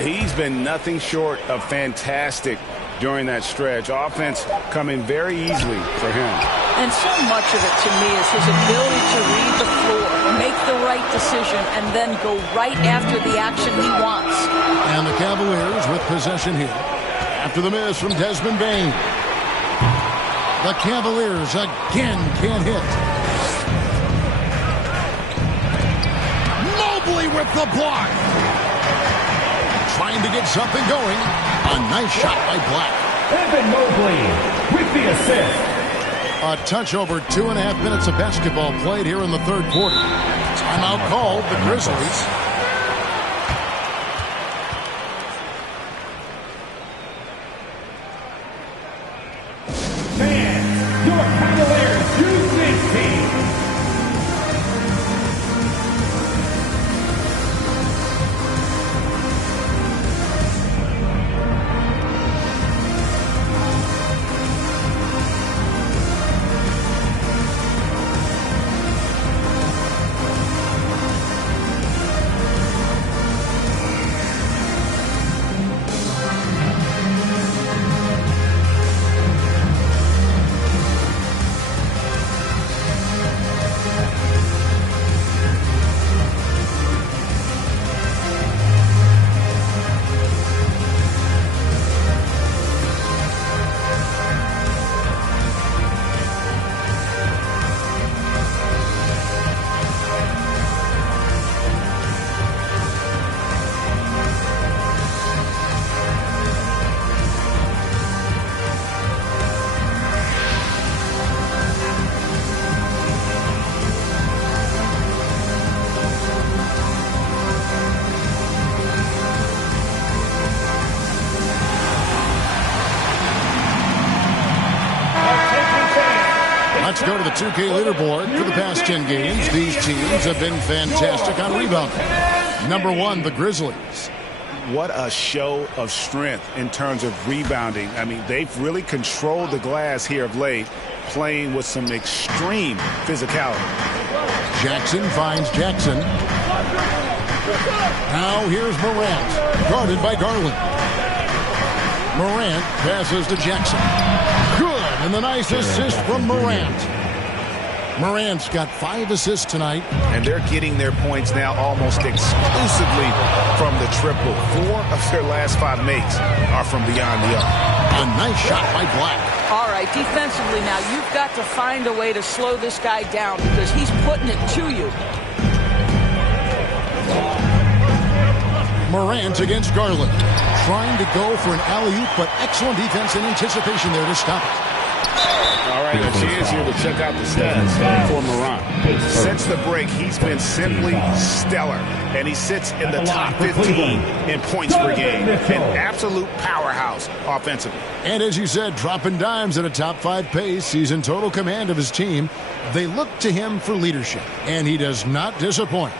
He's been nothing short of fantastic during that stretch. Offense coming very easily for him. And so much of it to me is his ability to read the floor, make the right decision, and then go right after the action he wants. And the Cavaliers with possession here. After the miss from Desmond Bane. The Cavaliers again can't hit. Mobley with the block. Trying to get something going. A nice shot by Black. Evan Mobley with the assist. A touch over 2.5 minutes of basketball played here in the third quarter. Timeout called the Grizzlies. Fans, your Cavaliers use this team. Let's go to the 2K leaderboard. For the past 10 games, these teams have been fantastic on rebounding. Number 1, the Grizzlies. What a show of strength in terms of rebounding. I mean, they've really controlled the glass here of late, playing with some extreme physicality. Jackson finds Jackson. Now here's Morant, guarded by Garland. Morant passes to Jackson. Good, and the nice assist from Morant. Morant's got 5 assists tonight. And they're getting their points now almost exclusively from the triple. 4 of their last 5 makes are from beyond the arc. A nice shot by Black. All right, defensively now, you've got to find a way to slow this guy down because he's putting it to you. Morant against Garland. Trying to go for an alley-oop, but excellent defense and anticipation there to stop it. All right, a chance here to check out the stats for Morant. Since the break, he's been simply stellar, and he sits in the top 15 in points per game. An absolute powerhouse offensively. And as you said, dropping dimes at a top 5 pace. He's in total command of his team. They look to him for leadership, and he does not disappoint.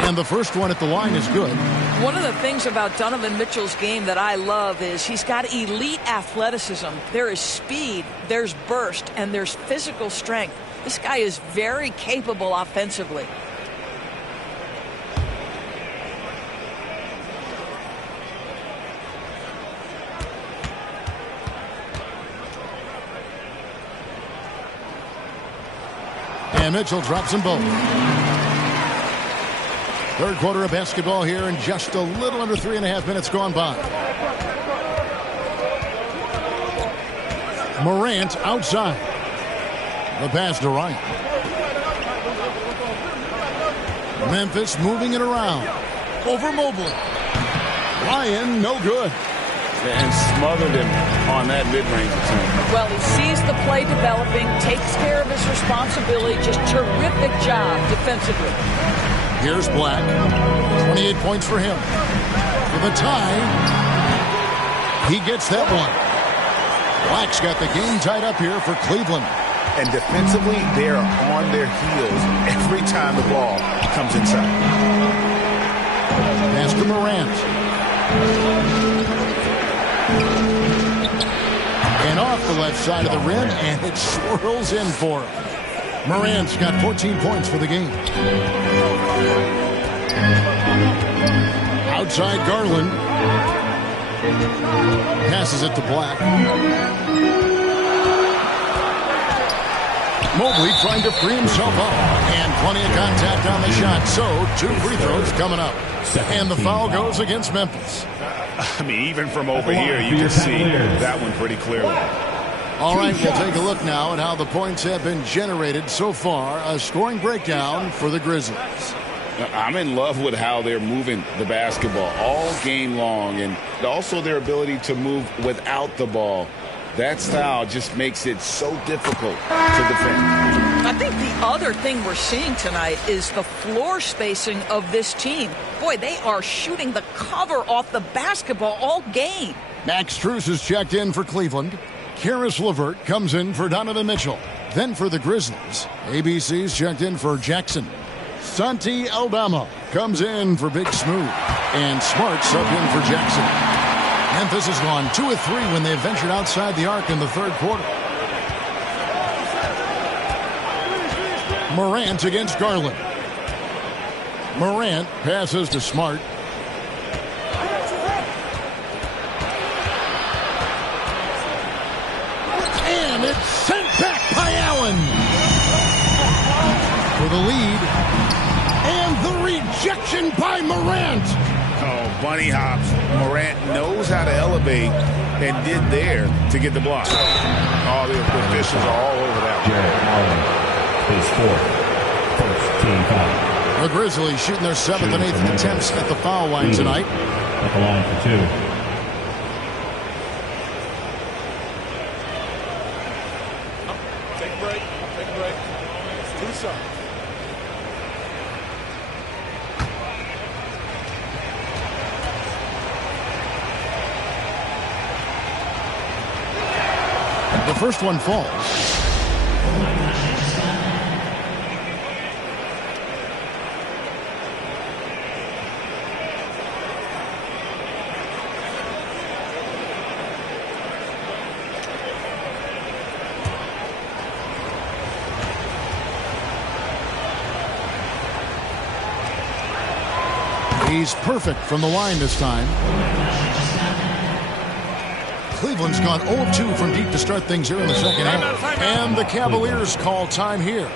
And the first one at the line is good. One of the things about Donovan Mitchell's game that I love is he's got elite athleticism. There is speed, there's burst, and there's physical strength. This guy is very capable offensively. And Mitchell drops them both. Third quarter of basketball here, and just a little under 3.5 minutes gone by. Morant outside. The pass to Ryan. Memphis moving it around. Over Mobley. Ryan, no good. And smothered him on that mid-range attempt. Well, he sees the play developing, takes care of his responsibility. Just terrific job defensively. Here's Black. 28 points for him. For the tie, he gets that one. Black's got the game tied up here for Cleveland. And defensively, they are on their heels every time the ball comes inside. Pass to Morant. And off the left side of the rim, and it swirls in for him. Morant's got 14 points for the game. Outside Garland. Passes it to Black. Mobley trying to free himself up. And plenty of contact on the shot. So, 2 free throws coming up. And the foul goes against Memphis. I mean, even from over here, you can see that one pretty clearly. All right, we'll take a look now at how the points have been generated so far. A scoring breakdown for the Grizzlies. I'm in love with how they're moving the basketball all game long, and also their ability to move without the ball. That style just makes it so difficult to defend. I think the other thing we're seeing tonight is the floor spacing of this team. Boy, they are shooting the cover off the basketball all game. Max Strus is checked in for Cleveland. Karis LeVert comes in for Donovan Mitchell. Then for the Grizzlies, ABC's checked in for Jackson. Santi Aldama comes in for Big Smooth. And Smart subbed in for Jackson. Memphis has gone 2 of 3 when they ventured outside the arc in the third quarter. Morant against Garland. Morant passes to Smart. And it's sent back by Allen for the lead. And the rejection by Morant. Oh, bunny hops. Morant knows how to elevate and did there to get the block. Oh, the officials are all over that. Jarrett Allen, his fourth. First team foul. The Grizzlies shooting their 7th and 8th attempts at the foul line tonight. At the line for 2. The first one falls. He's perfect from the line this time. Cleveland's gone 0-2 from deep to start things here in the second half. And the Cavaliers call time here.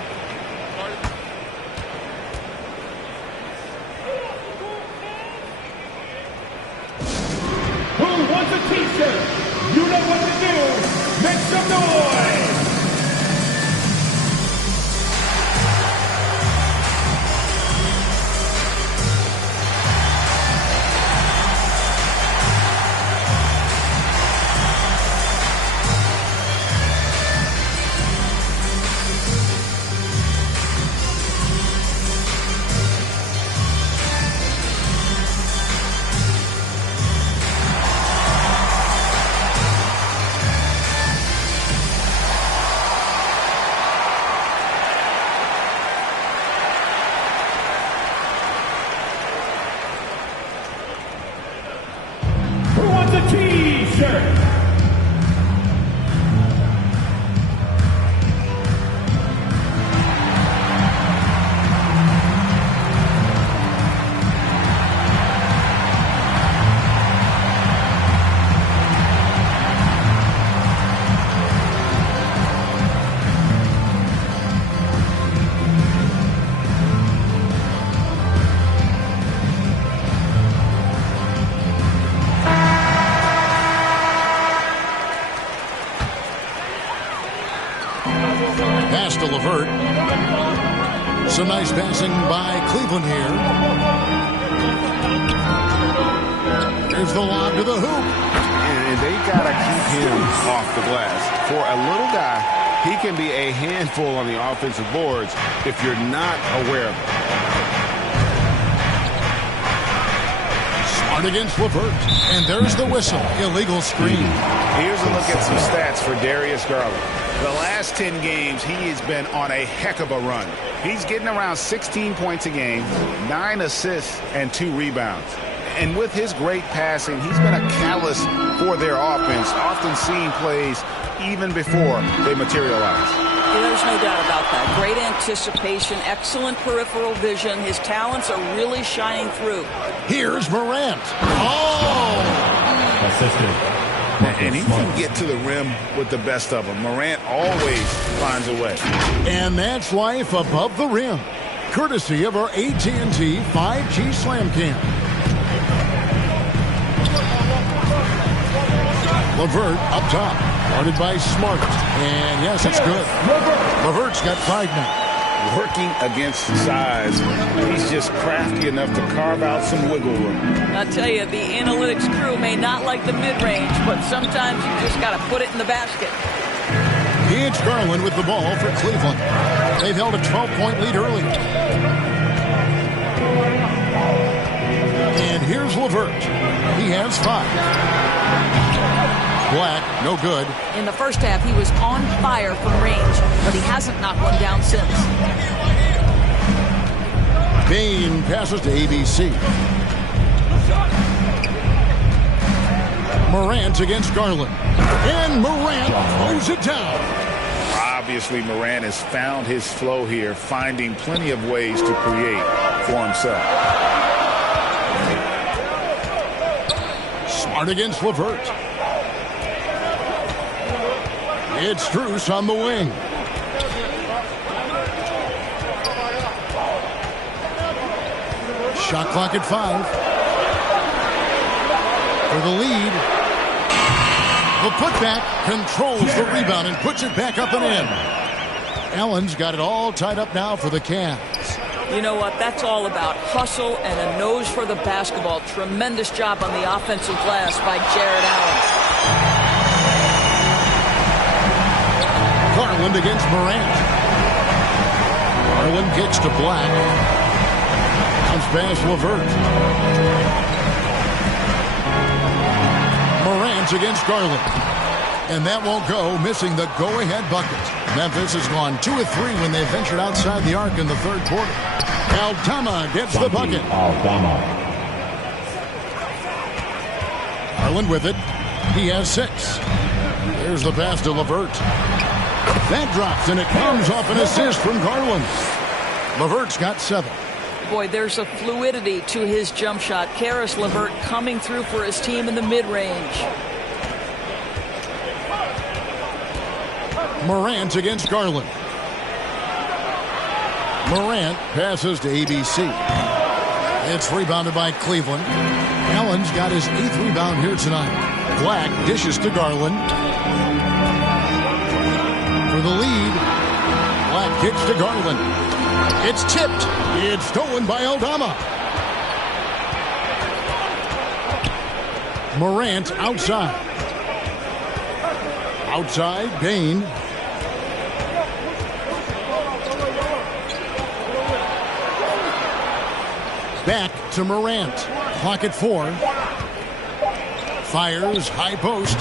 Who wants a t-shirt? You know what to do. Make some noise. Pass to LeVert. Some nice passing by Cleveland here. Here's the lob to the hoop. And they got to keep him off the glass. For a little guy, he can be a handful on the offensive boards if you're not aware of it. Smart against LeVert. And there's the whistle. Illegal screen. Here's a look at some stats for Darius Garland. The last 10 games, he has been on a heck of a run. He's getting around 16 points a game, 9 assists, and 2 rebounds. And with his great passing, he's been a catalyst for their offense, often seeing plays even before they materialize. There's no doubt about that. Great anticipation, excellent peripheral vision. His talents are really shining through. Here's Morant. Oh! Assisted. And he can get to the rim with the best of them. Morant always finds a way. And that's life above the rim. Courtesy of our AT&T 5G Slam Cam. LeVert up top. Guarded by Smart. And yes, it's good. LeVert's got 5 now. Working against size, he's just crafty enough to carve out some wiggle room. I tell you, the analytics crew may not like the mid-range, but sometimes you just got to put it in the basket. It's Garland with the ball for Cleveland. They've held a 12-point lead early. And here's LeVert. He has 5. Black, no good. In the first half, he was on fire from range, but he hasn't knocked one down since. Bane passes to ABC. Morant against Garland. And Morant throws it down. Obviously, Morant has found his flow here, finding plenty of ways to create for himself. Smart against LeVert. It's Strus on the wing. Shot clock at 5. For the lead. The putback controls the rebound and puts it back up and in. Allen's got it all tied up now for the Cavs. You know what? That's all about hustle and a nose for the basketball. Tremendous job on the offensive glass by Jared Allen. Garland against Morant. Garland kicks to Black. Comes past LeVert. Morant against Garland. And that won't go, missing the go-ahead bucket. Memphis has gone 2 of 3 when they ventured outside the arc in the third quarter. Aldama gets the bucket. Garland with it. He has 6. There's the pass to LeVert. That drops, and it comes off an assist from Garland. LeVert's got 7. Boy, there's a fluidity to his jump shot. Caris LeVert coming through for his team in the mid-range. Morant against Garland. Morant passes to ABC. It's rebounded by Cleveland. Allen's got his 8th rebound here tonight. Black dishes to Garland. For the lead, Black kicks to Garland. It's tipped. It's stolen by Aldama. Morant outside. Outside, Bane. Back to Morant. Clock at 4. Fires, high post.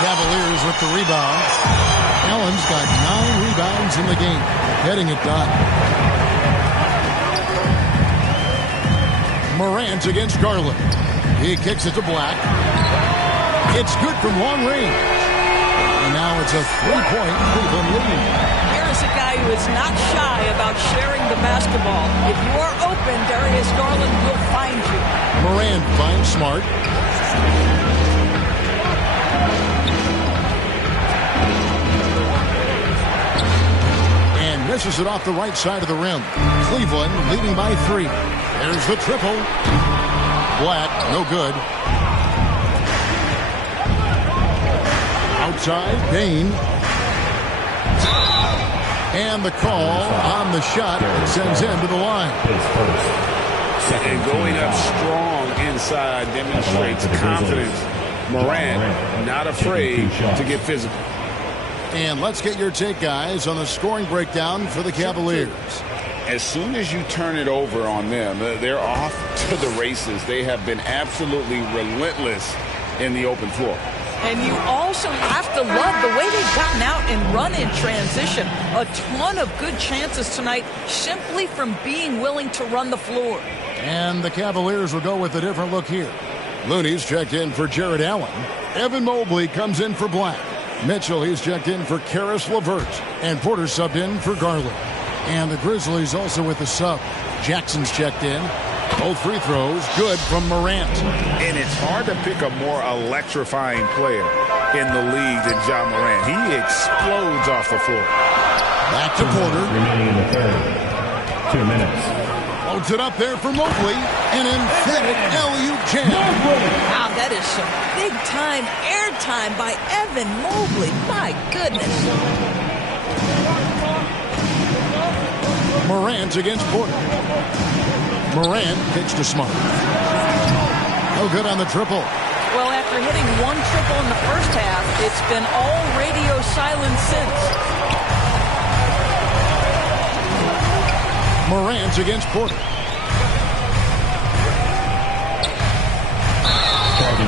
Cavaliers with the rebound. Allen's got 9 rebounds in the game. Getting it done. Morant against Garland. He kicks it to Black. It's good from long range. And now it's a 3-point Cleveland lead. Here's a guy who is not shy about sharing the basketball. If you are open, Darius Garland will find you. Morant finds Smart. And misses it off the right side of the rim. Cleveland leading by 3. There's the triple. Black, no good. Outside, Bane. And the call on the shot sends him to the line. And going up strong inside demonstrates confidence. Morant not afraid to get physical. And let's get your take, guys, on the scoring breakdown for the Cavaliers. As soon as you turn it over on them, they're off to the races. They have been absolutely relentless in the open floor. And you also have to love the way they've gotten out and run in transition. A ton of good chances tonight simply from being willing to run the floor. And the Cavaliers will go with a different look here. Looney's checked in for Jared Allen. Evan Mobley comes in for Black. Mitchell, he's checked in for Caris LeVert. And Porter subbed in for Garland. And the Grizzlies also with the sub. Jackson's checked in. Both free throws good from Morant. And it's hard to pick a more electrifying player in the league than Ja Morant. He explodes off the floor. Back to Porter. Remaining in the third. 2 minutes. Holds it up there for Mobley. An emphatic alley-oop jam. Wow, that is some big-time airtime by Evan Mobley. My goodness. Morant against Porter. Morant kicks to Smart. No good on the triple. Well, after hitting one triple in the first half, it's been all radio silence since. Morant against Porter.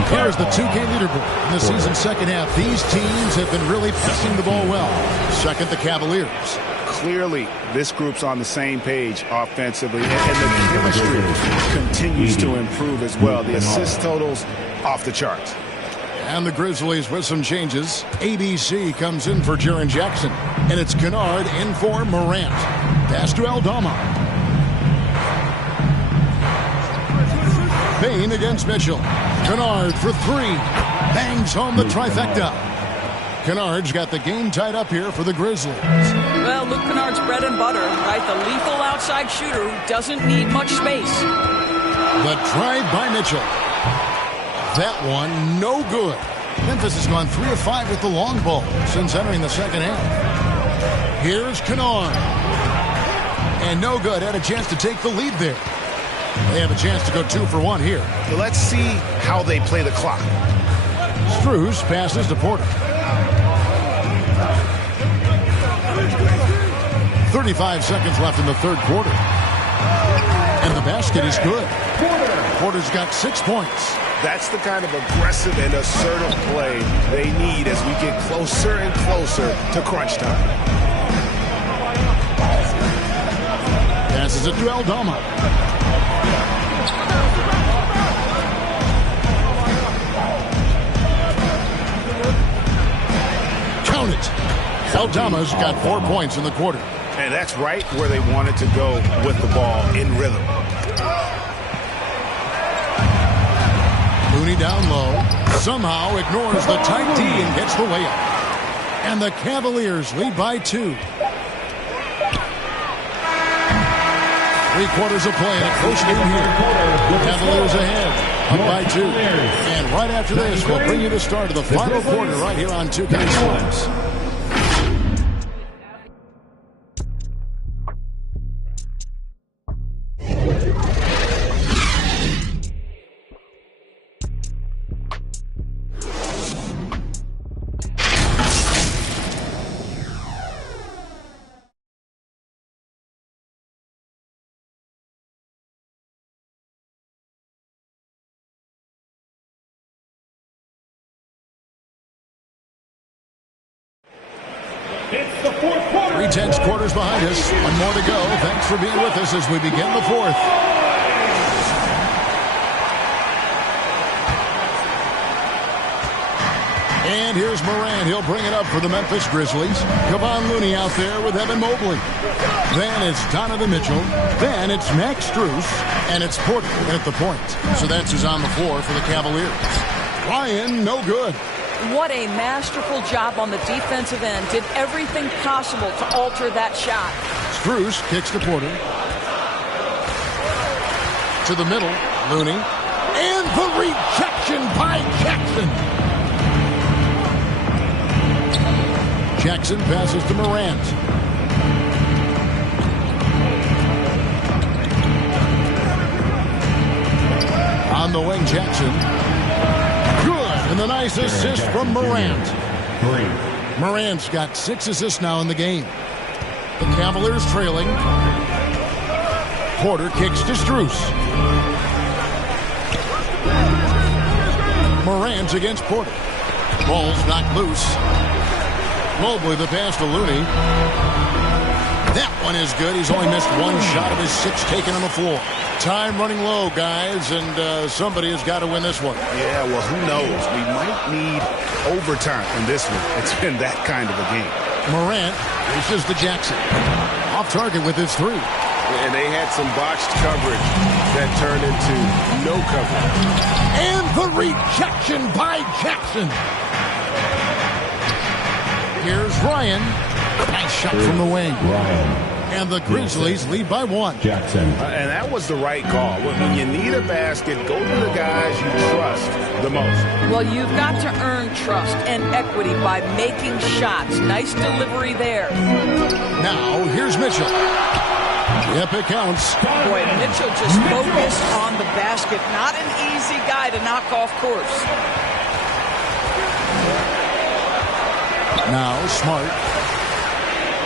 Here's the 2K leaderboard in the season's second half. These teams have been really passing the ball well. Second, the Cavaliers. Clearly, this group's on the same page offensively, and the chemistry continues to improve as well. The assist totals off the charts. And the Grizzlies with some changes. ABC comes in for Jaren Jackson, and it's Kennard in for Morant. Pass to Aldama. Payne against Mitchell. Kennard for three. Bangs home the trifecta. Kennard's got the game tied up here for the Grizzlies. Well, Luke Kennard's bread and butter, right? The lethal outside shooter who doesn't need much space. The drive by Mitchell. That one, no good. Memphis has gone 3 of 5 with the long ball since entering the second half. Here's Kennard. And no good. Had a chance to take the lead there. They have a chance to go 2 for 1 here. Let's see how they play the clock. Strus passes to Porter. 35 seconds left in the third quarter. And the basket is good. Porter's got 6 points. That's the kind of aggressive and assertive play they need as we get closer and closer to crunch time. Passes it to Aldama. Count it. Aldama's got 4 points in the quarter. And that's right where they wanted to go with the ball, in rhythm. Looney down low. Somehow ignores the tight D and gets the layup. And the Cavaliers lead by 2. 3 quarters of play in a close game here. Cavaliers ahead, up by 2. And right after this, we'll bring you the start of the final quarter right here on 2K Sports. It's the fourth quarter. 3 tense quarters behind us. 1 more to go. Thanks for being with us as we begin the fourth. And here's Morant. He'll bring it up for the Memphis Grizzlies. Kevon Looney out there with Evan Mobley. Then it's Donovan Mitchell. Then it's Max Strus. And it's Porter at the point. So that's who's on the floor for the Cavaliers. Ryan, no good. What a masterful job on the defensive end. Did everything possible to alter that shot. Strus kicks to Porter. To the middle, Looney. And the rejection by Jackson. Jackson passes to Morant. On the wing, Jackson. Good, and the nice assist from Morant. Morant's got 6 assists now in the game. The Cavaliers trailing. Porter kicks to Strus. Morant against Porter. Ball's knocked loose. Mobley the pass to Looney. That one is good. He's only missed 1 shot of his 6 taken on the floor. Time running low, guys, and somebody has got to win this one. Yeah, well, who knows? We might need overtime in this one. It's been that kind of a game. Morant races to Jackson. Off target with his 3. And they had some botched coverage that turned into no coverage. And the rejection by Jackson. Here's Ryan. Nice shot from the wing. And the Grizzlies lead by 1. Jackson. And that was the right call. When you need a basket, go to the guys you trust the most. Well, you've got to earn trust and equity by making shots. Nice delivery there. Now, here's Mitchell. Yep, it counts. Boy, Mitchell just focused on the basket. Not an easy guy to knock off course. Now, Smart.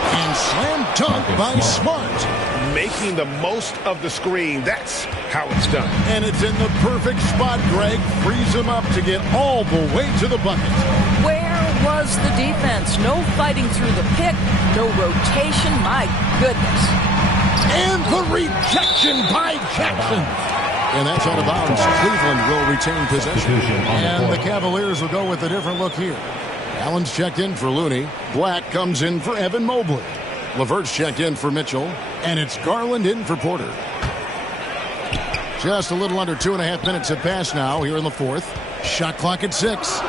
And slam dunk by Smart. Making the most of the screen. That's how it's done. And it's in the perfect spot, Greg. Frees him up to get all the way to the bucket. Where was the defense? No fighting through the pick. No rotation. My goodness. And the rejection by Jackson. And that's out of bounds. Cleveland will retain possession. And the Cavaliers will go with a different look here. Allen's checked in for Looney. Black comes in for Evan Mobley. LeVert's checked in for Mitchell. And it's Garland in for Porter. Just a little under 2.5 minutes have passed now here in the fourth. Shot clock at 6.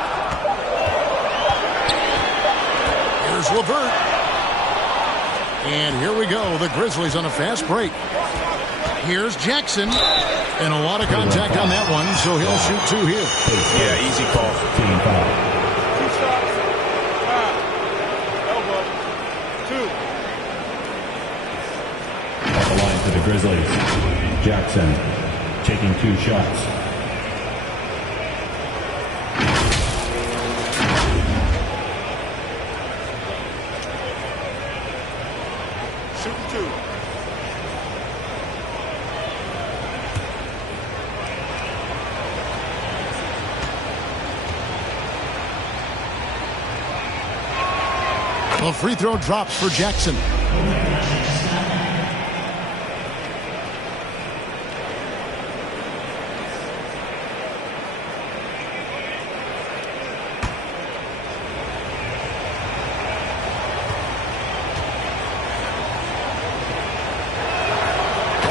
Here's LeVert. And here we go. The Grizzlies on a fast break. Here's Jackson. And a lot of contact on that one, so he'll shoot 2 here. Yeah, easy call. Team foul. To the Grizzlies. Jackson taking 2 shots. Shooting 2. The free throw drops for Jackson.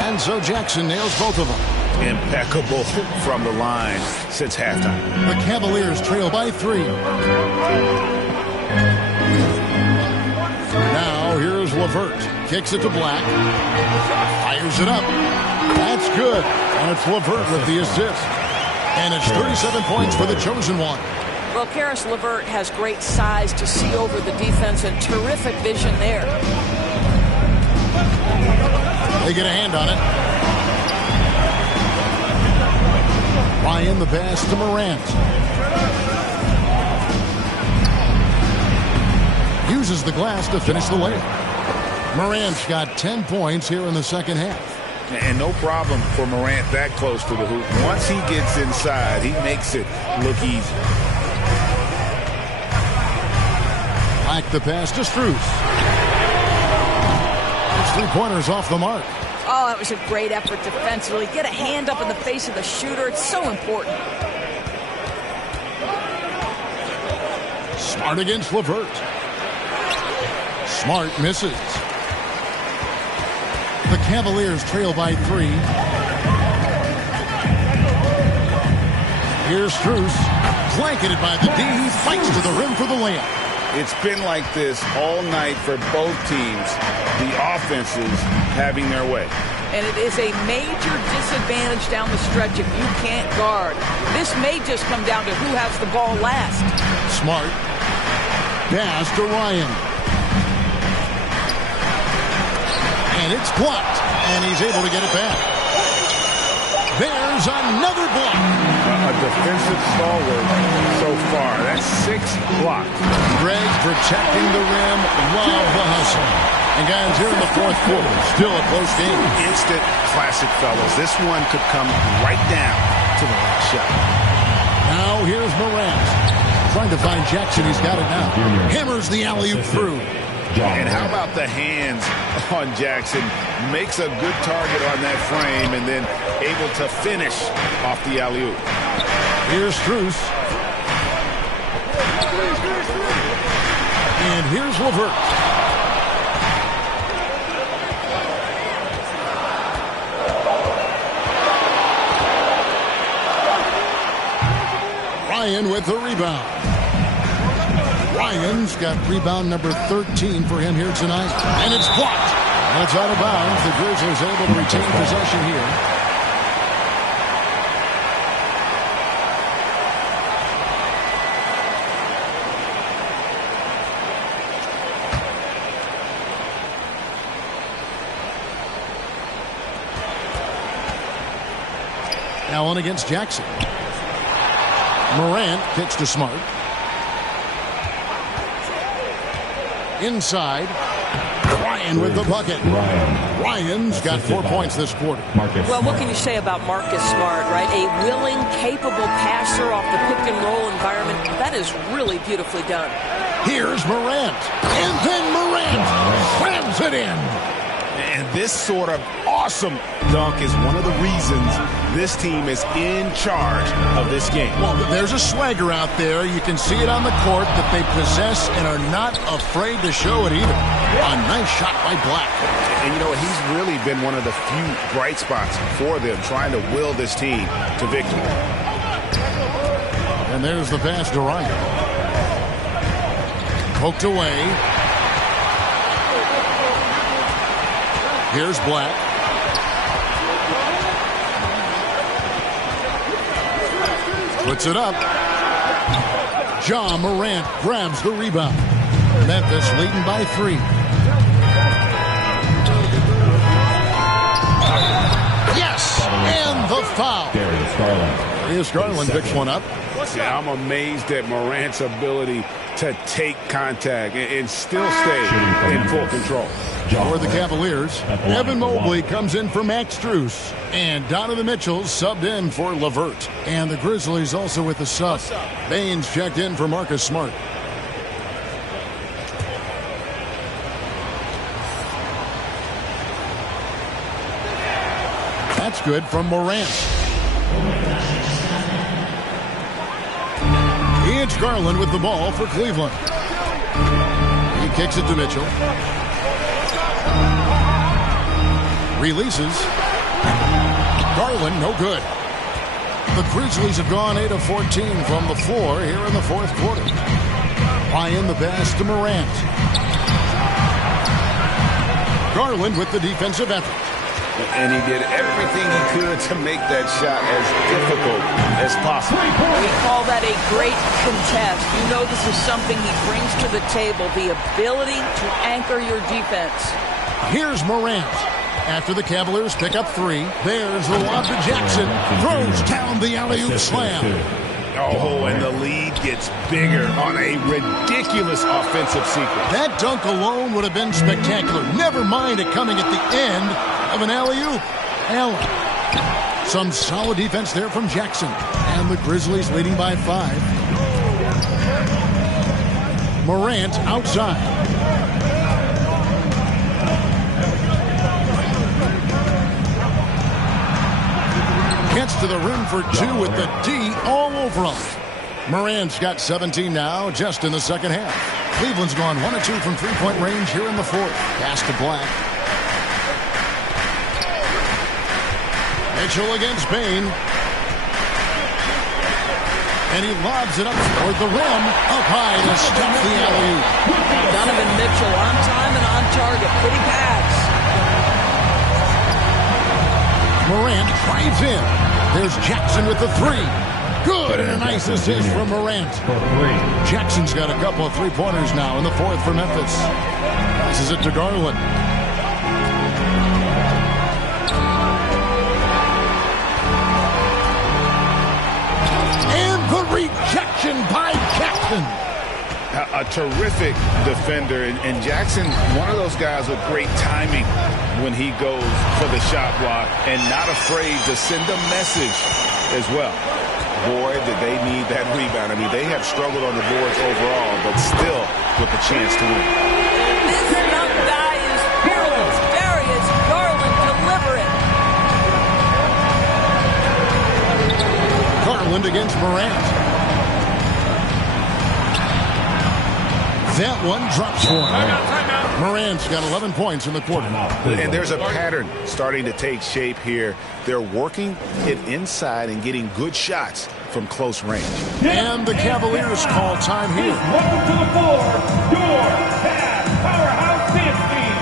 And so Jackson nails both of them. Impeccable from the line since halftime. The Cavaliers trail by 3. Now here's LeVert. Kicks it to Black. Fires it up. That's good. And it's LeVert with the assist. And it's 37 points for the chosen one. Well, Karis LeVert has great size to see over the defense and terrific vision there. They get a hand on it. Ryan the pass to Morant. Uses the glass to finish the layup. Morant's got 10 points here in the second half. And no problem for Morant that close to the hoop. Once he gets inside, he makes it look easy. Like the pass to Strus. His 3-pointers off the mark. Oh, that was a great effort defensively. Get a hand up in the face of the shooter. It's so important. Smart against LeVert. Smart misses. The Cavaliers trail by 3. Here's Strus. Blanketed by the D. He fights to the rim for the layup. It's been like this all night for both teams. The offenses having their way. And it is a major disadvantage down the stretch if you can't guard. This may just come down to who has the ball last. Smart. Pass to Ryan. And it's blocked. And he's able to get it back. There's another block. A defensive stalwart so far. That's 6 blocks. Greg protecting the rim. Love the hustle. And guys, here in the fourth quarter, still a close game. Instant classic, fellas. This one could come right down to the last shot. Now here's Morant. Trying to find Jackson. He's got it now. Hammers the alley-oop through. And how about the hands on Jackson? Makes a good target on that frame and then able to finish off the alley-oop. Here's Strus. And here's LeVert. Ryan with the rebound. Ryan's got rebound number 13 for him here tonight. And it's blocked. And it's out of bounds. The Grizzlies able to retain possession here. Allen against Jackson. Morant kicks to Smart. Inside. Ryan with the bucket. Ryan's got 4 points this quarter. Well, what can you say about Marcus Smart, right? A willing, capable passer off the pick and roll environment. That is really beautifully done. Here's Morant. And then Morant slams it in. And this sort of awesome dunk is one of the reasons this team is in charge of this game. Well, there's a swagger out there. You can see it on the court that they possess and are not afraid to show it either. A nice shot by Black. And you know, he's really been one of the few bright spots for them, trying to will this team to victory. And there's the pass to Ryan. Poked away. Here's Black. Puts it up. Ja Morant grabs the rebound. Memphis leading by 3. Yes! And the foul. Darius Garland picks one up. Yeah, I'm amazed at Morant's ability to take contact and still stay in full control. For the Cavaliers, Evan Mobley comes in for Max Strus. And Donovan Mitchell subbed in for LeVert. And the Grizzlies also with the sub. Baines checked in for Marcus Smart. That's good from Morant. It's Garland with the ball for Cleveland. He kicks it to Mitchell. Releases. Garland, no good. The Grizzlies have gone 8 of 14 from the floor here in the fourth quarter. Ryan the pass to Morant. Garland with the defensive effort. And he did everything he could to make that shot as difficult as possible. We call that a great contest. You know this is something he brings to the table, the ability to anchor your defense. Here's Morant. After the Cavaliers pick up 3, there's the lob to Jackson. Throws down the alley-oop slam. Oh, and the lead gets bigger on a ridiculous offensive sequence. That dunk alone would have been spectacular. Never mind it coming at the end of an alley-oop. Allen. Some solid defense there from Jackson. And the Grizzlies leading by 5. Morant outside. Gets to the rim for 2 with the D all over him. Morant's got 17 now, just in the second half. Cleveland's gone 1 of 2 from three-point range here in the fourth. Pass to Black. Mitchell against Bane. And he lobs it up toward the rim. Up high to stop the alley-oop. Donovan Mitchell on time and on target. Pretty pass. Morant drives in. There's Jackson with the 3. Good, and a nice assist from Morant. Jackson's got a couple of three-pointers now in the fourth for Memphis. Passes it to Garland. And the rejection by Jackson. A terrific defender, and Jackson, one of those guys with great timing when he goes for the shot block and not afraid to send a message as well. Boy, did they need that rebound. I mean, they have struggled on the boards overall, but still with a chance to win. This young guy is fearless. Darius Garland delivering. Garland against Morant. That one drops for him. Morant's got 11 points in the quarter. And there's a pattern starting to take shape here. They're working it inside and getting good shots from close range. And the Cavaliers call time here. Welcome to the floor, your Cavs powerhouse dance team.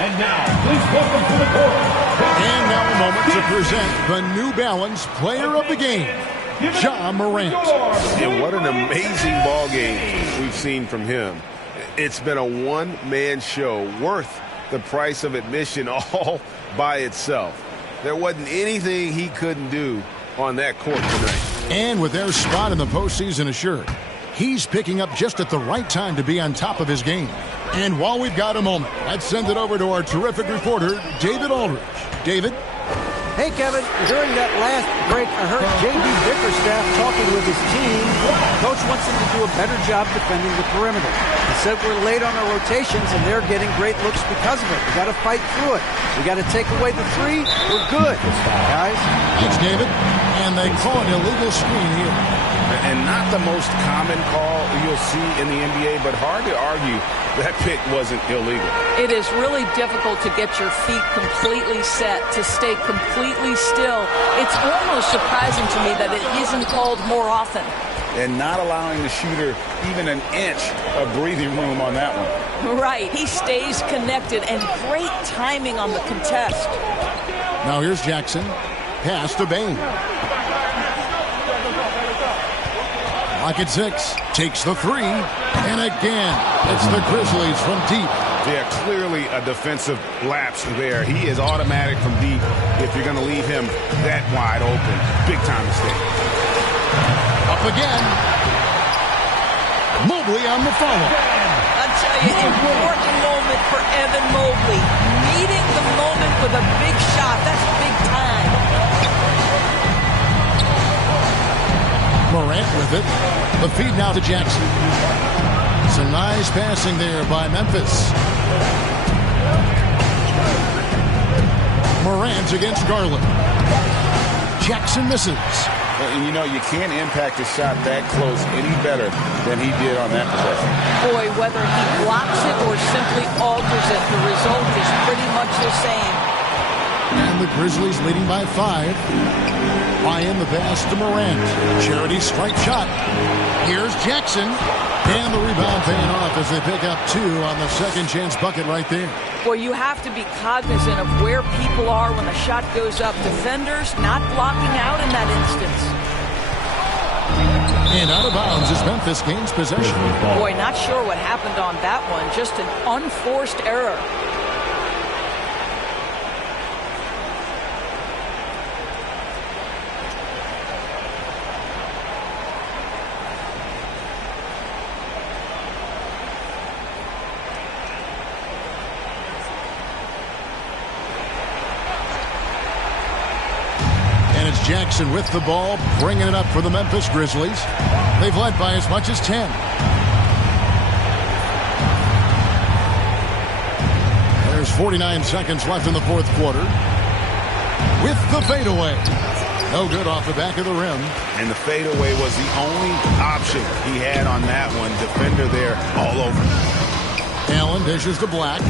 And now, please welcome to the court. And now a moment to present the New Balance Player of the Game, Ja Morant. And what an amazing ball game we've seen from him. It's been a one-man show worth the price of admission all by itself. There wasn't anything he couldn't do on that court tonight. And with their spot in the postseason assured, he's picking up just at the right time to be on top of his game. And while we've got a moment, let's send it over to our terrific reporter, David Aldridge. David? Hey, Kevin. During that last break, I heard J.D. Bickerstaff talking with his team. Coach wants them to do a better job defending the perimeter. He said we're late on our rotations, and they're getting great looks because of it. We got to fight through it. We got to take away the three. We're good, guys. Thanks, David. And they call an illegal screen here. And not the most common call you'll see in the NBA, but hard to argue that pick wasn't illegal. It is really difficult to get your feet completely set, to stay completely still. It's almost surprising to me that it isn't called more often. And not allowing the shooter even an inch of breathing room on that one. Right. He stays connected, and great timing on the contest. Now here's Jackson. Pass to Bane. Lock at 6. Takes the 3. And again, it's the Grizzlies from deep. Yeah, clearly a defensive lapse there. He is automatic from deep if you're going to leave him that wide open. Big time mistake. Up again. Mobley on the follow. I'll tell you, important moment for Evan Mobley. Meeting the moment with a big shot. That's big time. Morant with it. The feed now to Jackson. Some nice passing there by Memphis. Morant against Garland. Jackson misses. And you know, you can't impact a shot that close any better than he did on that possession. Boy, whether he blocks it or simply alters it, the result is pretty much the same. And the Grizzlies leading by 5. Ryan the pass to Morant. Charity strike shot. Here's Jackson. And the rebound paying off as they pick up 2 on the second chance bucket right there. Boy, you have to be cognizant of where people are when the shot goes up. Defenders not blocking out in that instance. And out of bounds as Memphis gains possession. Boy, not sure what happened on that one. Just an unforced error. Jackson with the ball, bringing it up for the Memphis Grizzlies. They've led by as much as 10. There's 49 seconds left in the fourth quarter. With the fadeaway. No good off the back of the rim. And the fadeaway was the only option he had on that one. Defender there all over. Allen dishes to Black.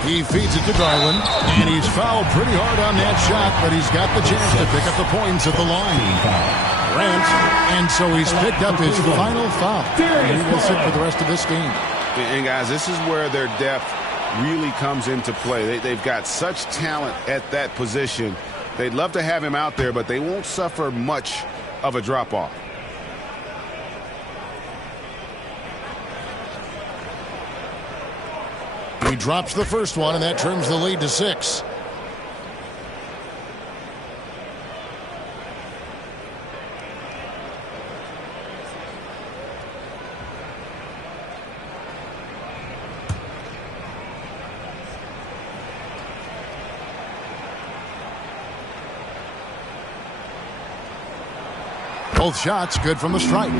He feeds it to Garland, and he's fouled pretty hard on that shot, but he's got the chance to pick up the points at the line. Grant, and so he's picked up his final foul. And he will sit for the rest of this game. And guys, this is where their depth really comes into play. They've got such talent at that position. They'd love to have him out there, but they won't suffer much of a drop-off. He drops the first one, and that trims the lead to 6. Both shots good from the stripe.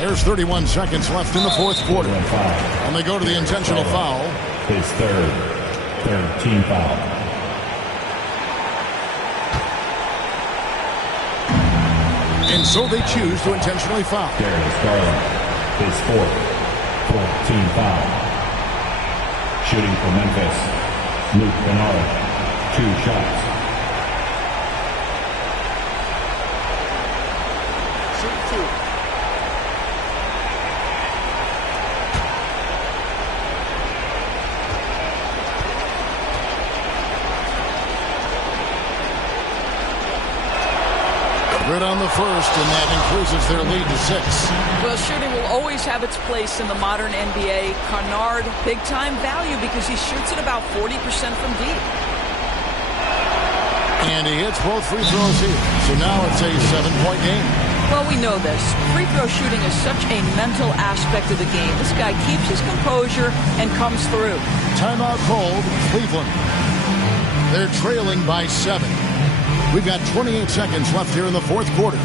There's 31 seconds left in the fourth quarter. And they go to the intentional foul. His third team foul. And so they choose to intentionally foul. Darius Garland, his fourth team foul. Shooting for Memphis, Luke Kennard, 2 shots. Good on the first, and that increases their lead to 6. Well, shooting will always have its place in the modern NBA. Kennard, big-time value because he shoots at about 40% from deep. And he hits both free throws here. So now it's a 7-point game. Well, we know this. Free throw shooting is such a mental aspect of the game. This guy keeps his composure and comes through. Timeout called, Cleveland. They're trailing by 7. We've got 28 seconds left here in the fourth quarter.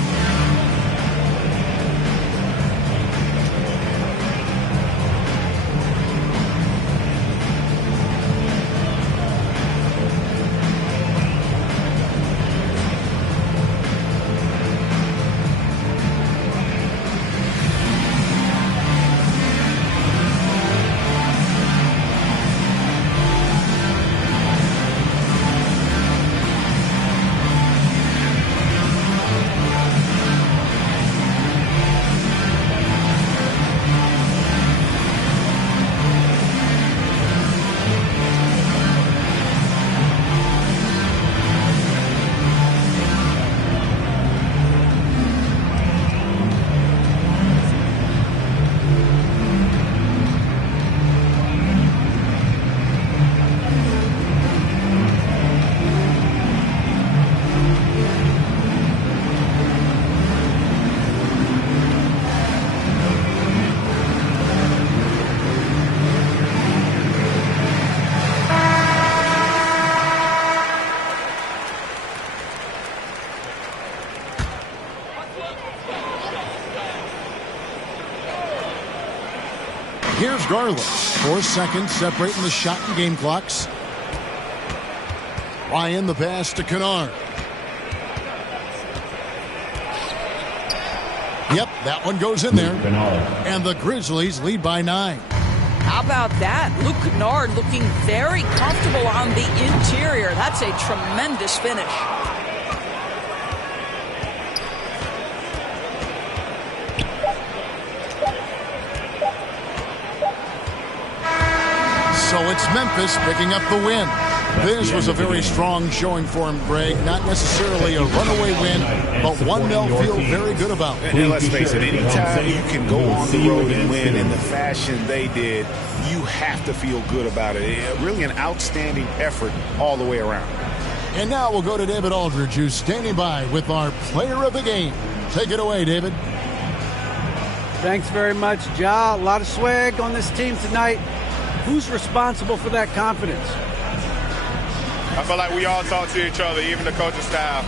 Here's Garland. 4 seconds separating the shot and game clocks. Ryan the pass to Kennard. Yep, that one goes in there. And the Grizzlies lead by 9. How about that? Luke Kennard looking very comfortable on the interior. That's a tremendous finish. So it's Memphis picking up the win. This was a very strong showing for him, Greg. Not necessarily a runaway win, but one they'll feel very good about. And let's face it, anytime you can go on the road and win in the fashion they did, you have to feel good about it. Really an outstanding effort all the way around. And now we'll go to David Aldridge, who's standing by with our player of the game. Take it away, David. Thanks very much, Ja. A lot of swag on this team tonight. Who's responsible for that confidence? I feel like we all talk to each other, even the coaching staff.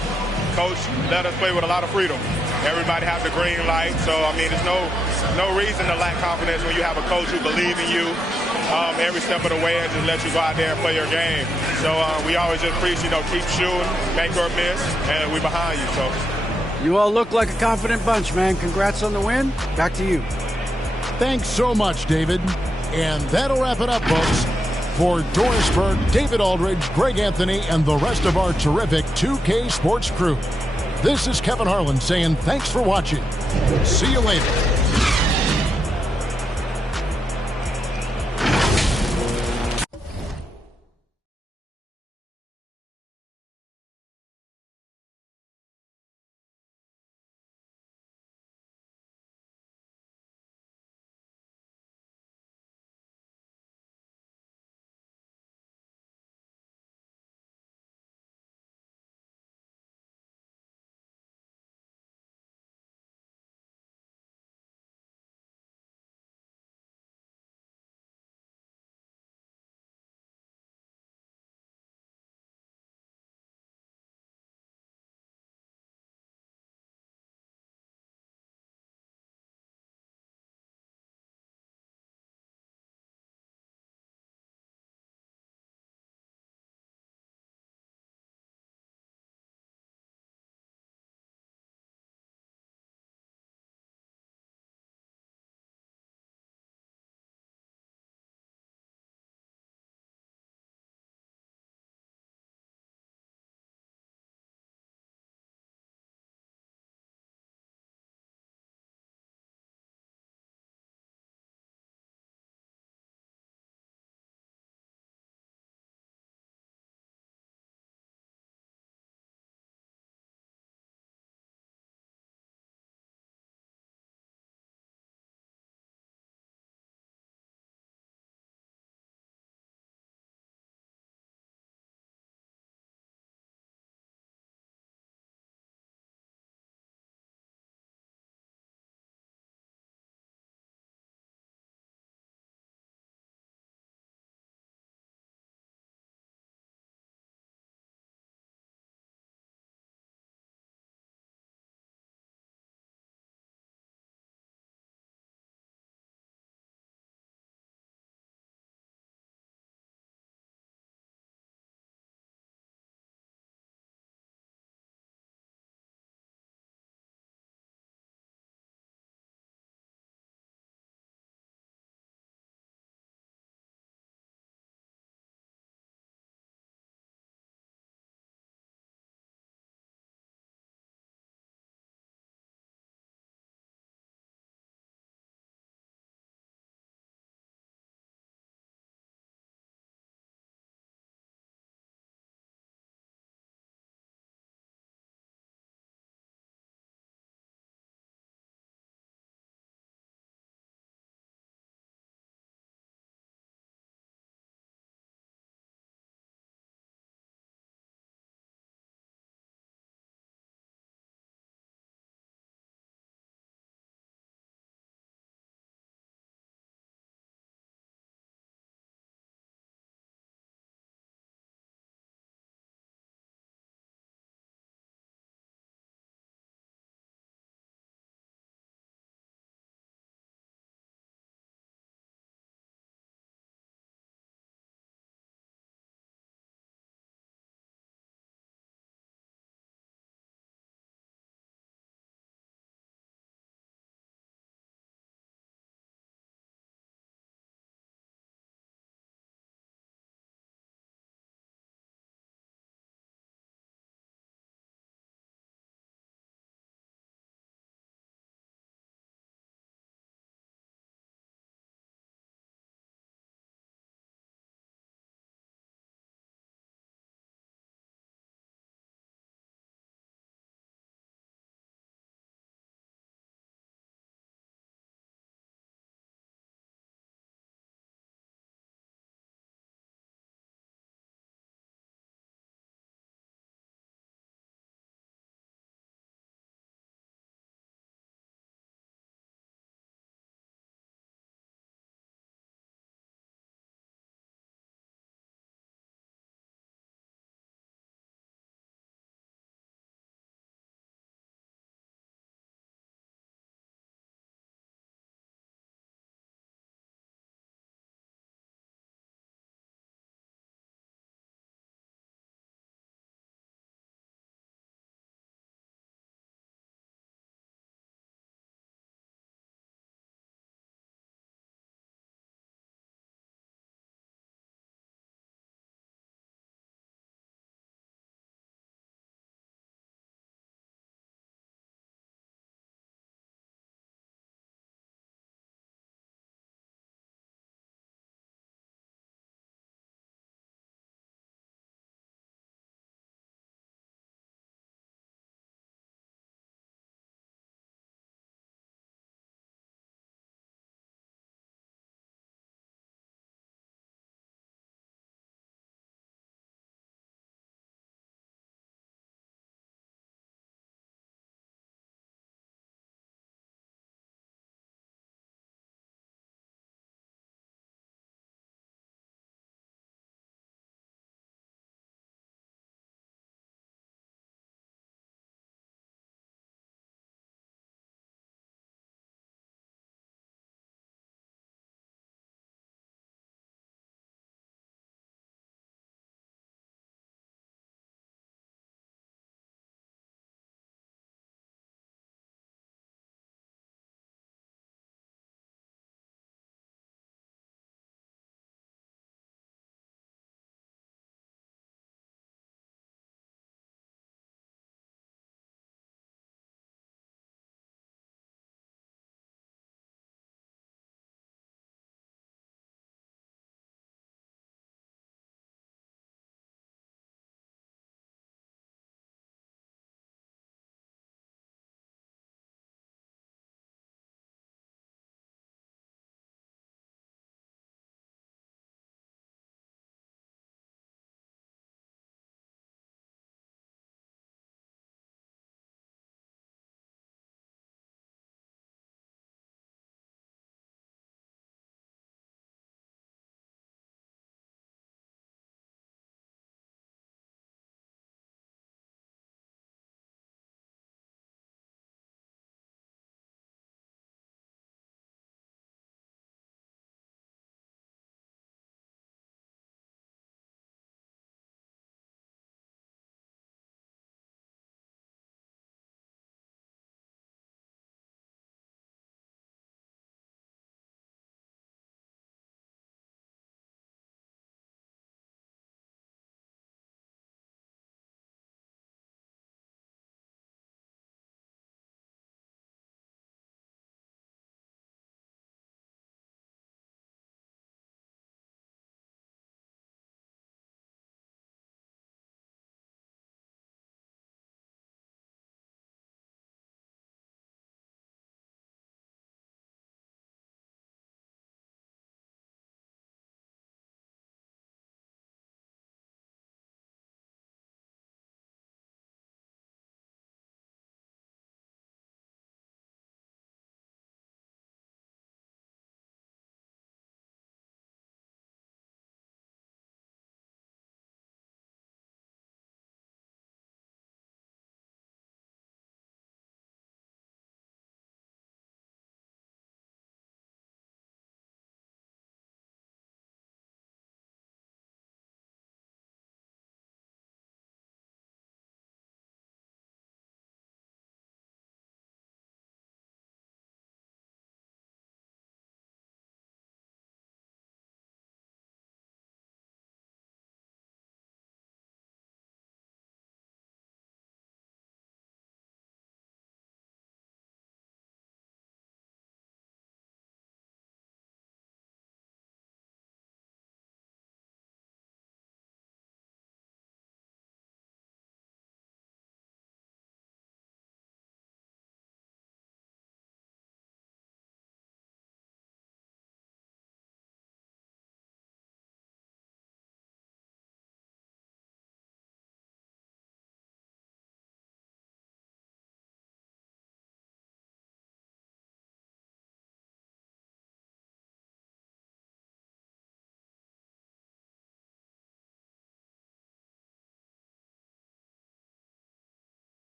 Coach let us play with a lot of freedom. Everybody have the green light, so I mean, there's no reason to lack confidence when you have a coach who believes in you every step of the way and just let you go out there and play your game. So we always just preach, keep shooting, make or miss, and we behind you. So you all look like a confident bunch, man. Congrats on the win. Back to you. Thanks so much, David. And that'll wrap it up, folks. For Doris Burke, David Aldridge, Greg Anthony, and the rest of our terrific 2K Sports crew, this is Kevin Harlan saying thanks for watching. See you later.